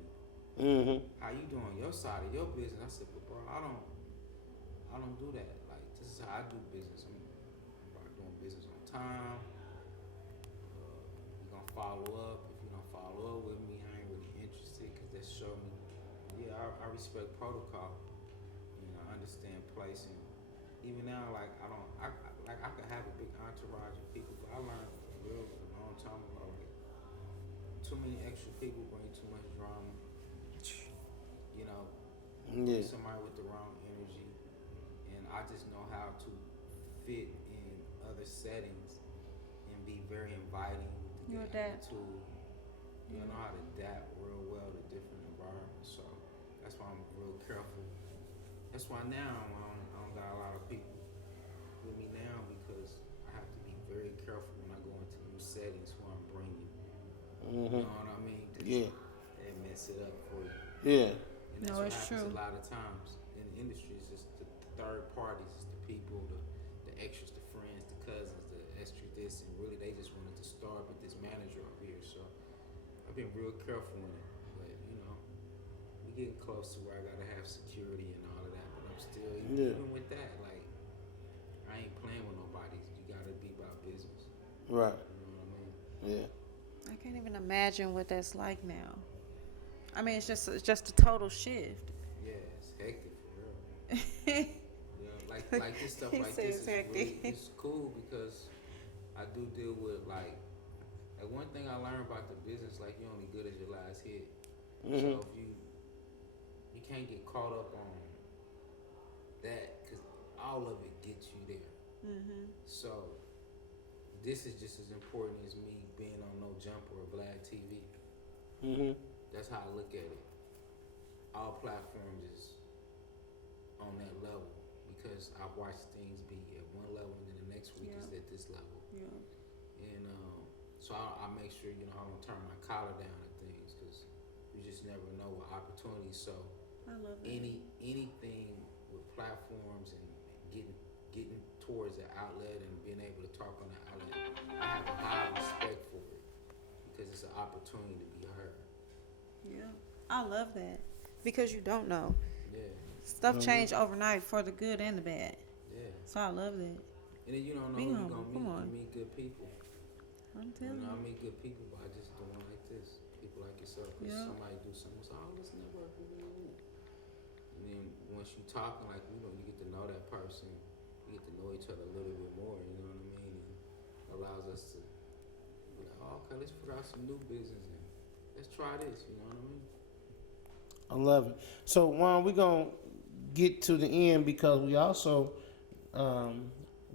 Mm-hmm. How you doing your side of your business? I said, but bro, I don't do that. Like, this is how I do business. I'm about doing business on time. You gonna follow up. If you don't follow up with me, I ain't really interested, because that show me, yeah, I respect protocol. I understand placing. Even now, like, I could have a big entourage of people, but I learned a long time ago, like, too many extra people bring too much drama. Yeah. Somebody with the wrong energy, and I just know how to fit in other settings and be very inviting. You adapt. I know how to adapt real well to different environments, so that's why I'm real careful. That's why now I don't got a lot of people with me now, because I have to be very careful when I go into new settings who I'm bringing. Mm-hmm. You know what I mean? Yeah. They mess it up for you. Yeah. And that's no, what it's happens true. a lot of times in the industry. It's just the third parties, it's the people, the extras, the friends, the cousins, the extra this, and really they just wanted to start with this manager over here. So I've been real careful in it, but we getting close to where I gotta have security and all of that. But I'm still even with that, like, I ain't playing with nobody. You gotta be about business. Right. You know what I mean? Yeah. I can't even imagine what that's like now. I mean, it's just a total shift. Yeah, it's hectic for real. Like this stuff like this is really, it's cool, because I do deal with like one thing I learned about the business, like, you're only good as your last hit. Mm-hmm. So if you can't get caught up on that, because all of it gets you there. Mm-hmm. So this is just as important as me being on No Jumper or Vlad TV. Mm-hmm. That's how I look at it. All platforms is on that level, because I've watched things be at one level and then the next week is at this level. Yeah. And so I make sure, I don't turn my collar down at things, because you just never know what opportunities. So I love that. anything with platforms and getting towards the outlet and being able to talk on the outlet, I have a high respect for it, because it's an opportunity to be heard. Yeah, I love that, because you don't know. Yeah. Stuff change overnight for the good and the bad. Yeah. So I love that. And then you don't know who you're gonna meet. You meet good people. I'm telling you. I meet good people by just doing like this. People like yourself. Because somebody do something, so let's network. And then once you talking, like, you get to know that person. You get to know each other a little bit more. You know what I mean? And it allows us to be like, okay, let's put out some new business and let's try this. You know what I mean? I love it. So, Juan, we're going to get to the end, because we also going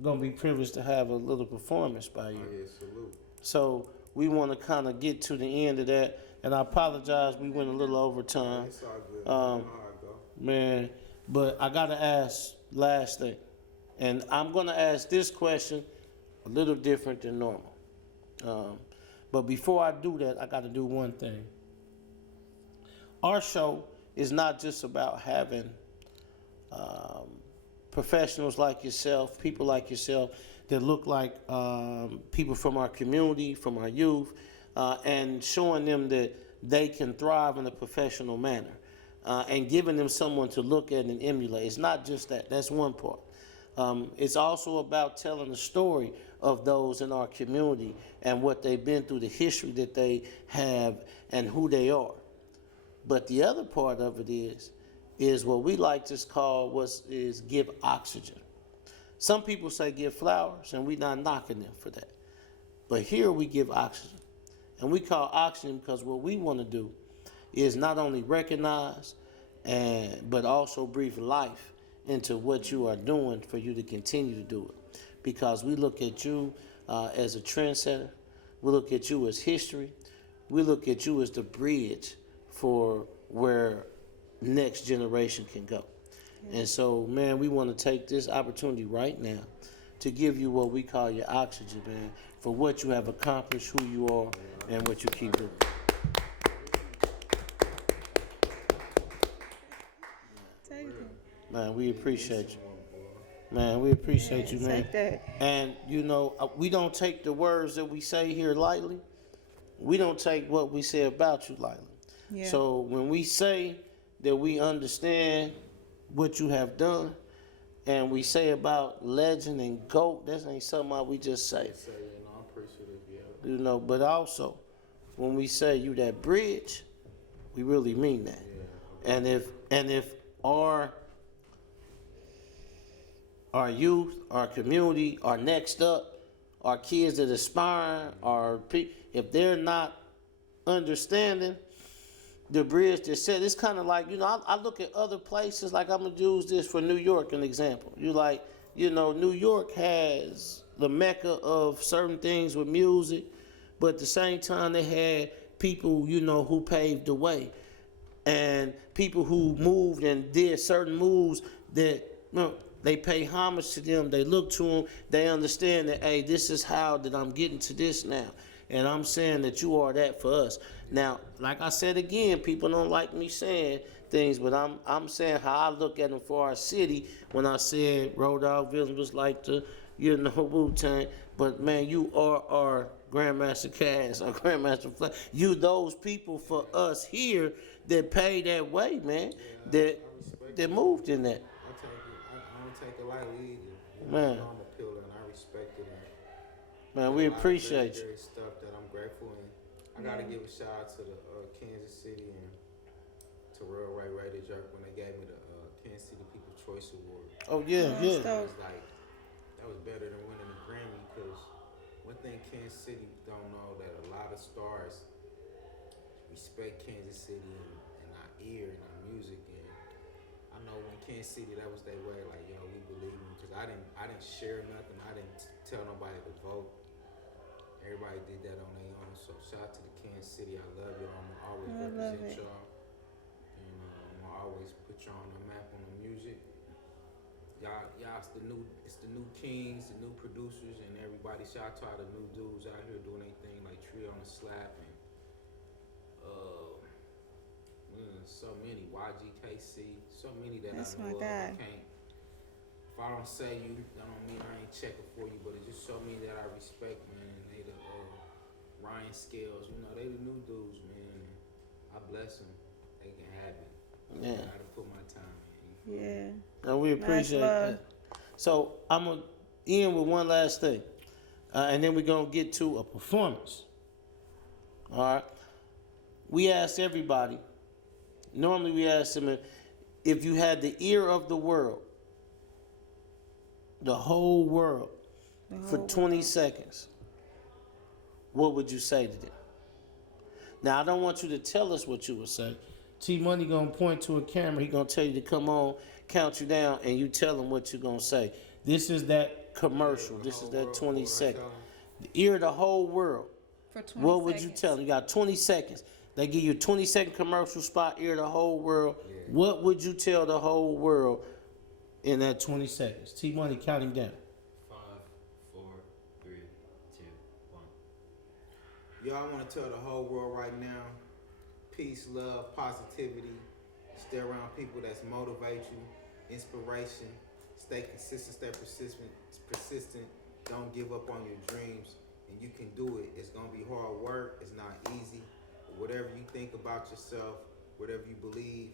to be privileged to have a little performance by you. Oh, yeah, salute. So, we want to kind of get to the end of that. And I apologize, we went a little over time. It's all good. You know how I go. Man, but I got to ask last thing. And I'm going to ask this question a little different than normal. But before I do that, I got to do one thing. Our show is not just about having professionals like yourself, people like yourself that look like people from our community, from our youth, and showing them that they can thrive in a professional manner, and giving them someone to look at and emulate. It's not just that. That's one part. It's also about telling the story of those in our community and what they've been through, the history that they have, and who they are. But the other part of it is is what we like to call is give oxygen. Some people say give flowers, and we're not knocking them for that. But here we give oxygen. And we call oxygen because what we want to do is not only recognize but also breathe life into what you are doing for you to continue to do it. Because we look at you as a trendsetter. We look at you as history. We look at you as the bridge for where next generation can go. And so, man, we want to take this opportunity right now to give you what we call your oxygen, man, for what you have accomplished, who you are, and what you keep doing. Man, we appreciate you. Man, we appreciate you, man. And, you know, we don't take the words that we say here lightly. We don't take what we say about you lightly. Yeah. So when we say that we understand what you have done, and we say about legend and GOAT, that ain't something we just say. I'm appreciative, yeah. You know, but also, when we say you that bridge, we really mean that. Yeah. And if our youth, our community, our next up, our kids that aspire, if they're not understanding the bridge that said, it's kind of like, you know, I look at other places, like I'm going to use this for New York, an example. New York has the mecca of certain things with music, but at the same time they had people, you know, who paved the way, and people who moved and did certain moves that, you know, they pay homage to them, they look to them, they understand that, hey, this is how that I'm getting to this now. And I'm saying that you are that for us. Now, like I said again, people don't like me saying things, but I'm saying how I look at them for our city when I said Road Dogg Villains was like the, you know, Wu-Tang. But, man, you are our Grandmaster Cass, our Grandmaster Flash. You those people for us here that pay that way, man, that moved in that. I don't take it lightly either. Man. I'm a pillar and I respect it. Man, we appreciate you. Stuff that I'm grateful in. I gotta give a shout out to the Kansas City and to Real Ray Ray Jerk when they gave me the Kansas City People's Choice Award. Oh yeah, yeah. That was better than winning a Grammy, because one thing Kansas City don't know, that a lot of stars respect Kansas City and our ear and our music. And I know when Kansas City, that was their way, like, yo, we believe in, because I didn't share nothing. I didn't tell nobody to vote. Everybody did that on their own. So shout out to the Kansas City. I love y'all. I'm gonna always represent y'all. And I'm gonna always put y'all on the map on the music. Y'all, it's the new kings, the new producers, and everybody. Shout out to all the new dudes out here doing anything like Tree on the Slap and so many, YGKC, so many that That's I know my guy. of. I can't. If I don't say you, that don't mean I ain't checking for you, but it's just so many that I respect, man. And they the Ryan Scales, you know, they the new dudes, man. I bless them. They can have it. Yeah. I gotta put my time in. Yeah. And we appreciate that. So I'm gonna end with one last thing, and then we're gonna get to a performance. All right. We asked everybody. Normally we ask them if you had the ear of the world, the whole world, for 20 seconds, what would you say to them? Now, I don't want you to tell us what you would say. T-Money gonna point to a camera. He gonna tell you to come on, count you down, and you tell him what you're gonna say. This is that commercial. This is that 20 seconds. The ear of the whole world. For 20 what would you tell them? You got 20 seconds. They give you a 20-second commercial spot, ear of the whole world. Yeah. What would you tell the whole world in that 20 seconds? T-Money, count him down. 5, 4, 3, 2, 1. Y'all want to tell the whole world right now, peace, love, positivity. Stay around people that's motivate you, inspiration. Stay consistent, stay persistent. Don't give up on your dreams, and you can do it. It's gonna be hard work. It's not easy. But whatever you think about yourself, whatever you believe,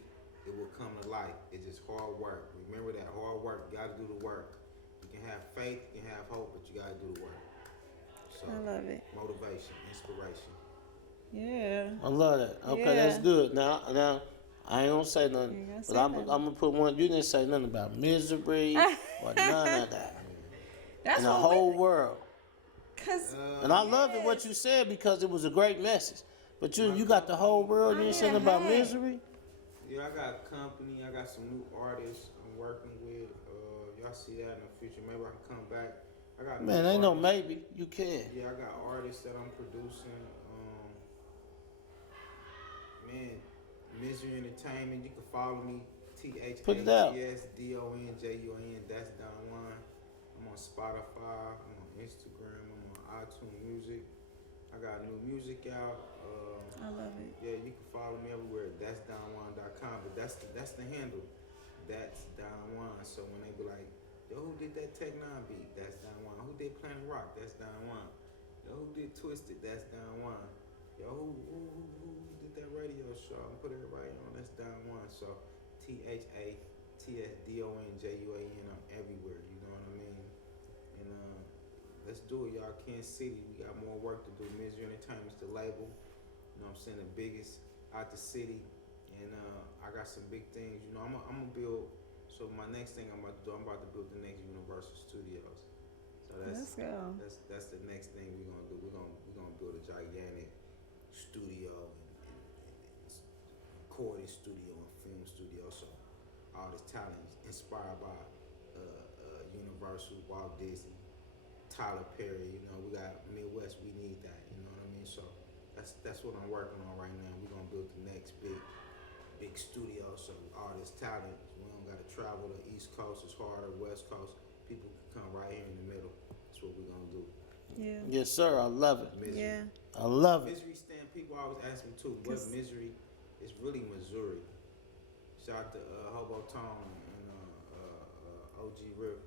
it will come to light. It's just hard work. Remember that hard work. You gotta do the work. You can have faith, you can have hope, but you gotta do the work. So, I love it. Motivation, inspiration. Yeah. I love that. Okay, Yeah. that's good. Now, I ain't gonna say nothing. But I'm gonna put one. You didn't say nothing about misery or none of that. That's in the what whole world. Cause And I loved it what you said because it was a great message. But you got the whole world. You ain't saying about misery. Yeah, I got a company. I got some new artists I'm working with. Y'all see that in the future. Maybe I can come back. I got Man, ain't no maybe. You can. Yeah, I got artists that I'm producing. Man, Misery Entertainment. You can follow me. THATSDONJUN. That's Don Juan. I'm on Spotify. I'm on Instagram. I'm on iTunes Music. I got new music out. I love it. Yeah, you can follow me everywhere. That's DonJuan.com. But that's the handle. That's Don Juan. So when they be like, yo, who did that Tech 9 beat? That's Don Juan. Who did Planet Rock? That's Don Juan. Yo, who did Twisted? That's Don Juan. Yo, who did that radio show? I'm put everybody on. That's Don Juan. So THATSDONJUAN. I'm everywhere. You know what I mean? And let's do it, y'all. Kansas City, we got more work to do. Misery Entertainment's the label. You know what I'm saying? The biggest out the city. And I got some big things. You know, I'm gonna build. So my next thing I'm about to do, I'm about to build the next Universal Studios. So that's the next thing we're gonna do. We're gonna build a gigantic studio and recording studio and film studio. So all this talent is inspired by Universal, Walt Disney, Tyler Perry. You know, we got Midwest. We need that. You know what I mean? So that's what I'm working on right now. We're gonna build the next big studio. So all this talent, we don't gotta travel to East Coast. It's harder, West Coast. People can come right here in the middle. That's what we're gonna do. Yeah. Yes, sir. I love it. Misery. Yeah. I love it. Misery stand. People always ask me too. What Misery? It's really Missouri. Shout out to Hobo Tone and OG Rip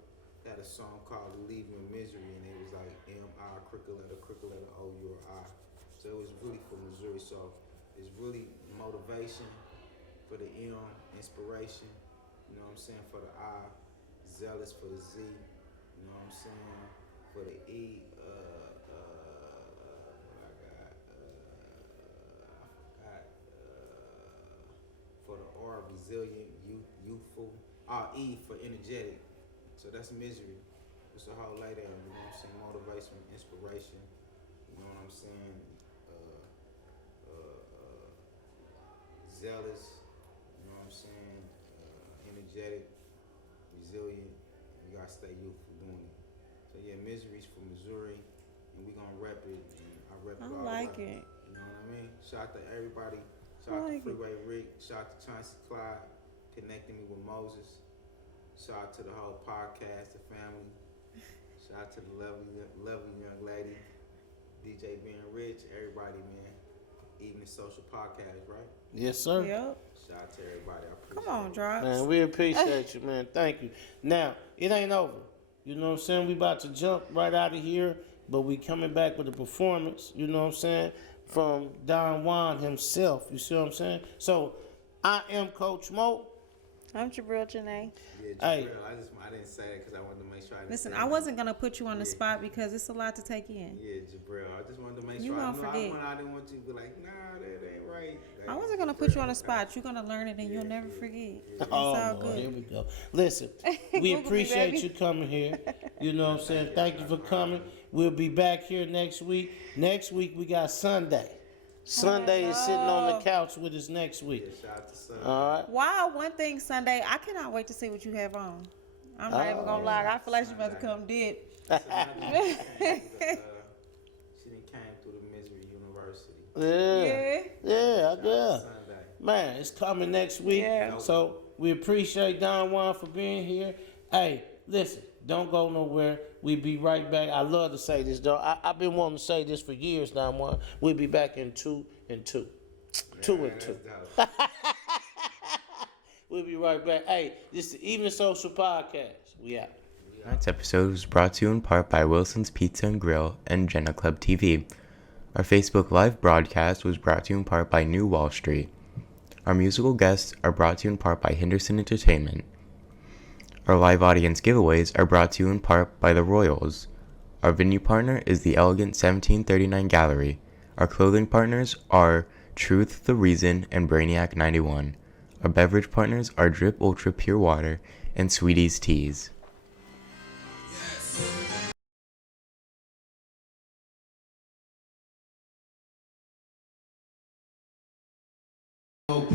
had a song called "Leave You in Misery," and it was like M-I, cricket letter, O-U or I. So it was really for Missouri. So it's really motivation for the M, inspiration. You know what I'm saying? For the I, zealous for the Z. You know what I'm saying? For the E, for the R, resilient, youthful. E for energetic. So that's Misery. It's a whole lay down, you know what I'm saying? Motivation, inspiration. You know what I'm saying? Zealous. You know what I'm saying? Energetic, resilient. You gotta stay youthful doing it. So yeah, Misery's from Missouri, and we gonna rep it. And I rep it all like the way. it. You know what I mean? Shout out to everybody. Shout out to Freeway Rick. Shout out to Chauncey Clyde, connecting me with Moses. Shout out to the whole podcast, the family. Shout out to the lovely young lady, DJ Being Rich, everybody, man. Evening Social Podcast, right? Yes, sir. Yep. Shout out to everybody. I appreciate Come on, Drops. Man, we appreciate you, man. Thank you. Now, it ain't over. You know what I'm saying? We about to jump right out of here, but we coming back with a performance, you know what I'm saying, from Don Juan himself. You see what I'm saying? So, I am Coach Mo. I'm Jabrelle Jenee. Yeah, Hey. I didn't say it because I wanted to make sure I didn't Listen, say I wasn't going to put you on the spot because it's a lot to take in. Yeah, Jabrelle. I just wanted to make You sure. won't forget. I didn't want you to be like, nah, that ain't right. I wasn't going to put you on the spot. You're going to learn it and you'll never forget. It's all Lord, good. here we go. Listen, we Google me, appreciate baby. you coming here. You know what I'm saying? Thank you for coming. We'll be back here next week. Next week, we got Sunday. Sunday is sitting on the couch with us next week. Yeah, shout out to Sunday. All right. Wow, one thing Sunday, I cannot wait to see what you have on. I'm not even going to lie. I feel like you're about to come dead. She done came through the Misery University. Yeah. Sunday. Man, it's coming next week. Yeah. So we appreciate Don Juan for being here. Hey, listen, don't go nowhere. We'll be right back. I love to say this, though. I've been wanting to say this for years, Don Juan. We'll be back in 2 and 2. 2 and 2. We'll be right back. Hey, this is the Evening Social Podcast. We out. Tonight's episode was brought to you in part by Wilson's Pizza and Grill and Jenna Klub TV. Our Facebook Live broadcast was brought to you in part by New Wall Street. Our musical guests are brought to you in part by Henderson Entertainment. Our live audience giveaways are brought to you in part by The Royals. Our venue partner is the Elegant 1739 Gallery. Our clothing partners are Truth, The Reason, and Brainiac 91. Our beverage partners are Drip Ultra Pure Water and Sweeties Teas.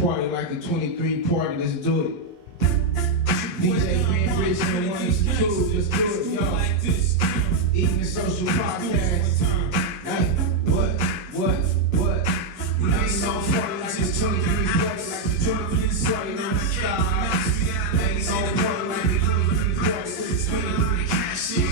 Party like a 23 party, let's do it. DJ being rich and the 1 and 2, let's do it, yo. Eating social podcast. Hey, what? You ain't no party like this 23 party, like the 23 party, now the style. Ain't no party like the 23 party, spend a lot of cash in.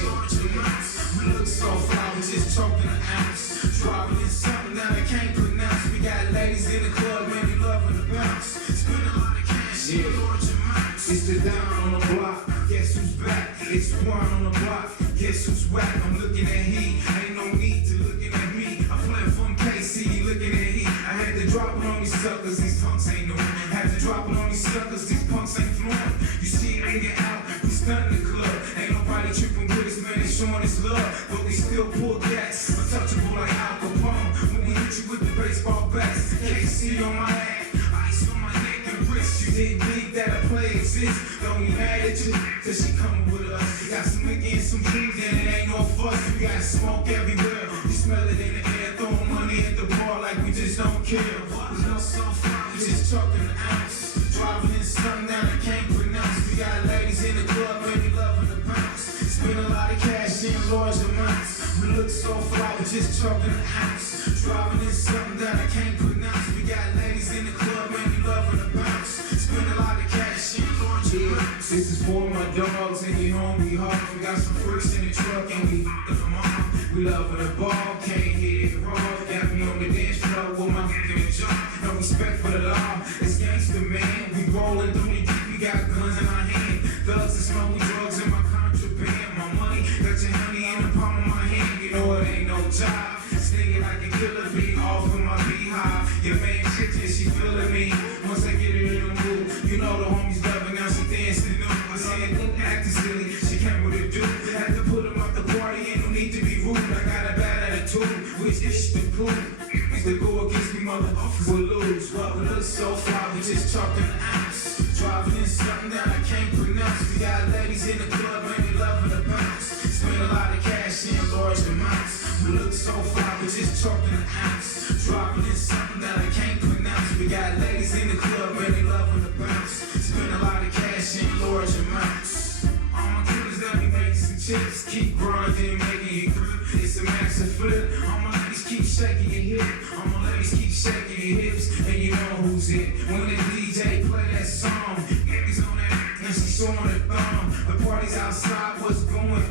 We look so fly, we just choking an ounce. Driving in something that I can't pronounce. We got ladies in the club, man, you loving the bounce. Spend a lot of cash in, large amounts. It's the down on the block, guess who's back? It's one on the block, guess who's whack? I'm looking at he, ain't no need to looking at me. I'm playing from KC, looking at he. I had to drop it on these suckers, these punks ain't no. Had to drop it on these suckers, these punks ain't fluent. You see a nigga out, we stunning the club. Ain't nobody tripping with us, man, they showing us love. But we still pull gas, untouchable like Al Capone. When we hit you with the baseball bats, KC on my ass, ice on my neck and wrist. You didn't think that a play exists. Don't be mad at you, cause she coming with us. Got some liquor and some dreams and it ain't no fuss. We got smoke everywhere, you smell it in the air. Throwing money at the bar like we just don't care. We know so far, we just talking an ounce. Driving in something that I can't pronounce. We got ladies in the club, baby, loving the bounce. Spend a lot of cash in large amounts. We look so fly, we just talking an ounce. Driving in something that I can't pronounce. We got ladies in the club, baby, loving the bounce. Spend a lot of cash in large amounts. This is for my dogs and your home, we hard. We got some freaks in the truck and we them all. We loving the ball, can't hit it raw. Got me on the dance floor with my fucking jump. No respect for the law, it's gangster, man. We rolling through the deep, we got guns in our hand. Thugs and smoking drugs in my contraband. My money, got your honey in the palm of my hand. You know it ain't no job. Stinging like a killer bee off of my beehive. Your man chicken, she feeling me. Once I get her in the mood, you know the homies loving, now she dancing new. I said, acting silly, she came with a dude. Had to put him out the party, ain't no need to be rude. I got a bad attitude, which is the proof. To go against me, motherfuckers will lose. Well, we look so fly, we just talking an ounce. Driving in something that I can't pronounce. We got ladies in the club, man, they loving the bounce. Spend a lot of cash in large amounts. We look so fly, we just talking an ounce. Driving in something that I can't pronounce. We got ladies in the club, man, they loving the bounce. Spend a lot of cash in large amounts. All my killers that be making some chips. Keep grinding, making it grip. It's a massive flip. All my ladies keep shaking your hip. All my ladies keep shaking your hips. And you know who's it. When the DJ play that song, Gabby's on that and she's showing her thumb. The party's outside, what's going on?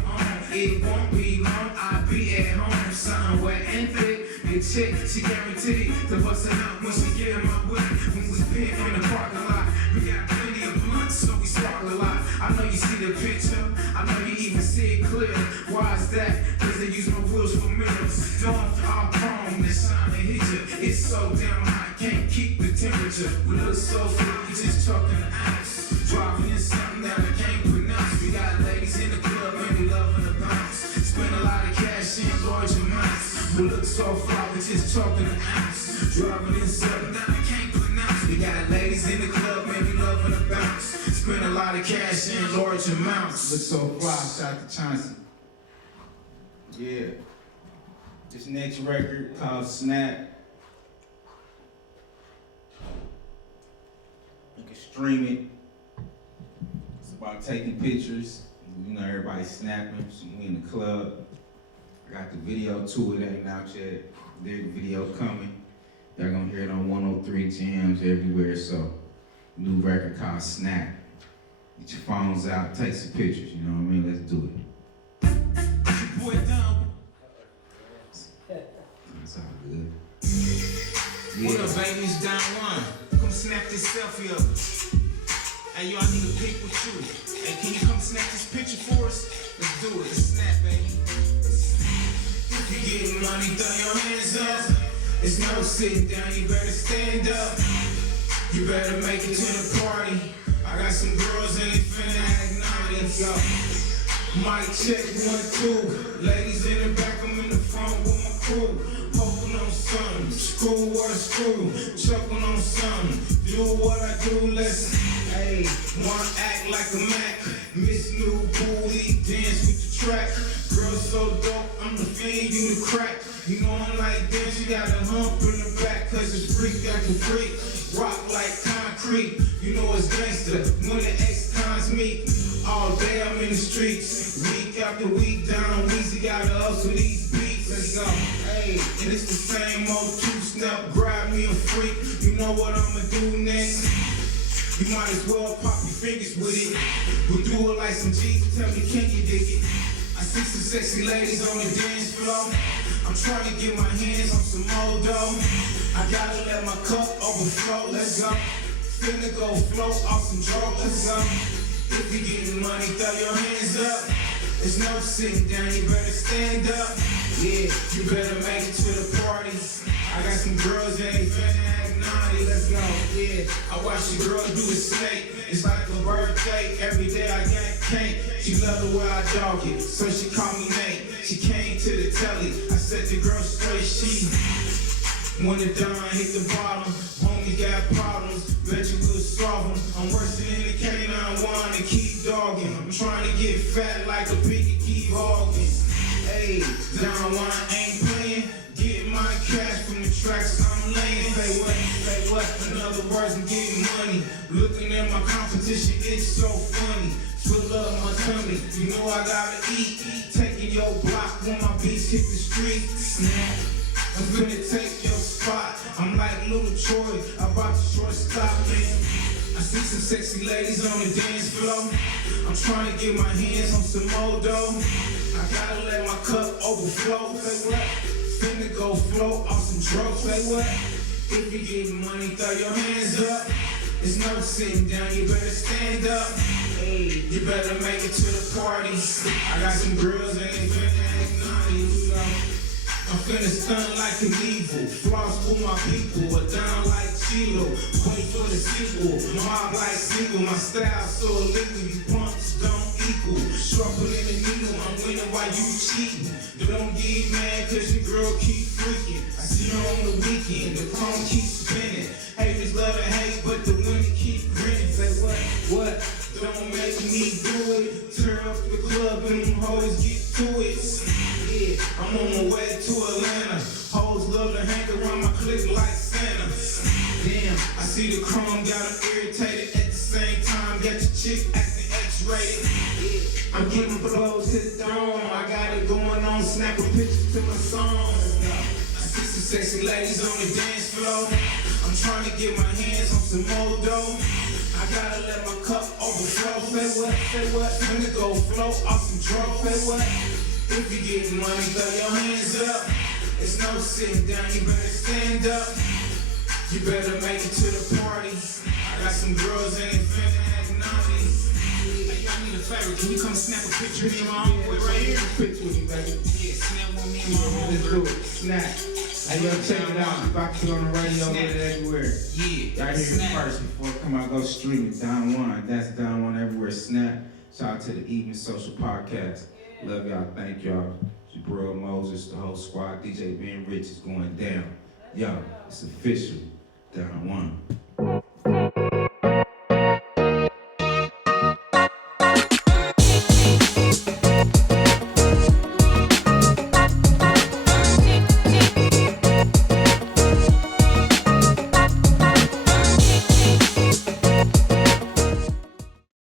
It won't be long, I'll be at home. Something wet and thick. Your chick, she guaranteed to bust it up when she get in my whip. When we spin in the parking lot, we got plenty of blunts, so we sparkle a lot. I know you see the picture, I know you even see it clear. Why is that? Cause they use my wheels for mirrors. Don't all chrome, this sign and hit you. It's so damn hot, can't keep the temperature. We look so fly, we just talking an ounce. Driving in something that I can't pronounce. We got ladies in the club, and we loving the bounce. Spend a lot of cash in large amounts. We look so fly, we just talking an ounce. Driving in something that I can't pronounce. We got ladies in the club, man, we loving the bounce. Spend a lot of cash in large amounts. Look so fly, shout to Chauncey. Yeah. This next record called Snap. You can stream it. It's about taking pictures. You know, everybody snapping. So we in the club. I got the video to it, ain't out yet. There's the video coming. Y'all gonna hear it on 103 Jams everywhere. So, new record called Snap. Get your phones out, take some pictures. You know what I mean? Let's do it. Boy, down. That's all good. Yeah. What up, baby? It's Don Juan. Come snap this selfie up. Hey, yo, I need a pic with you. Hey, can you come snap this picture for us? Let's do it. Let's snap, baby. If you getting money, throw your hands up. There's no sitting down, you better stand up. You better make it to the party. I got some girls and they finna act naughty. Yo. Mic check 1, 2. Ladies in the back, I'm in the front with my crew. Poking on something, screw what a screw. Chuckling on something, do what I do, let's. Hey, wanna act like a Mac. Miss New Booty, dance with the track. Girl so dope, I'm the fiend, you the crack. You know I'm like dance, you got a hump in the back. Cause it's freak after freak, rock like concrete. You know it's gangster, when the ex-cons meet. All day I'm in the streets, week after week down. Weezy gotta hustle these beats. Let's go, hey, and it's the same old two-step. Grab me a freak, you know what I'ma do next. You might as well pop your fingers with it. We'll do it like some G's, tell me can you dig it? I see some sexy ladies on the dance floor. I'm trying to get my hands on some more dough. I gotta let my cup overflow, let's go. Finna go float off some drugs, let's go. If you getting money, throw your hands up. There's no sitting down, you better stand up. Yeah, you better make it to the party. I got some girls that ain't finna act naughty, let's go. Yeah, I watch the girl do the snake. It's like a birthday, every day I yank cake. She love the way I dog it, so she call me Nate. She came to the telly, I set the girl straight, she. When the Don hit the bottom, homies got problems, bet you could solve them. I'm worse than the K9 one and keep dogging. I'm trying to get fat like a pig and keep hogging. Hey, Don Juan ain't playing, get my cash from the tracks I'm laying. Say what, in other words, I'm getting money. Looking at my competition, it's so funny. Fill up my tummy, you know I gotta eat. Taking your block when my beats hit the street. Snap. I'm finna take your spot. I'm like Little Troy, about to shortstop, man. I see some sexy ladies on the dance floor. I'm trying to get my hands on some more dough. I gotta let my cup overflow. Say what? Finna go float off some drugs. Say what? If you getting money, throw your hands up. There's no sitting down, you better stand up. Hey, you better make it to the party. I got some girls that ain't finna act naughty, you know. I'm finna stun like an evil, floss with my people, or down like Cheeto, wait for the sequel, mob like single, my style so illegal, you punks don't equal, sharper than a needle, I'm winning while you cheating, don't get mad cause your girl keep freaking, I see her on the weekend, the chrome keeps spinning, haters love to hate, but the winner keep grinning, say what, don't make me do it, turn up the club and them hoes get to it. Yeah, I'm on my way to Atlanta. Hoes love to hang around my clique like Santa. Damn, I see the chrome got them irritated at the same time. Got your chick acting X-rated. Yeah, I'm getting blows to the dome. I got it going on, snap a picture to my song. I see some sexy ladies on the dance floor. I'm trying to get my hands on some more dough. I gotta let my cup overflow. Say what? Finna go float off some drugs. Say what? If you getting money, throw your hands up. There's no sitting down, you better stand up. You better make it to the party. I got some girls that ain't finna act naughty. Hey, I need a favor, can you come snap a picture of me and my homeboy right here? Picture with me, baby. Yeah, snap one me and my homeboy. Let's do it, snap. Hey, yo, check it out. You about to be on the radio, get it everywhere. Yeah, y'all hear it first before it come out, go stream it. Don Juan, that's Don Juan everywhere, snap. Shout out to the Evening Social Podcast. Love y'all, thank y'all. Jabrelle, Moses, the whole squad. DJ Ben Rich is going down. Yo, it's official. Don Juan.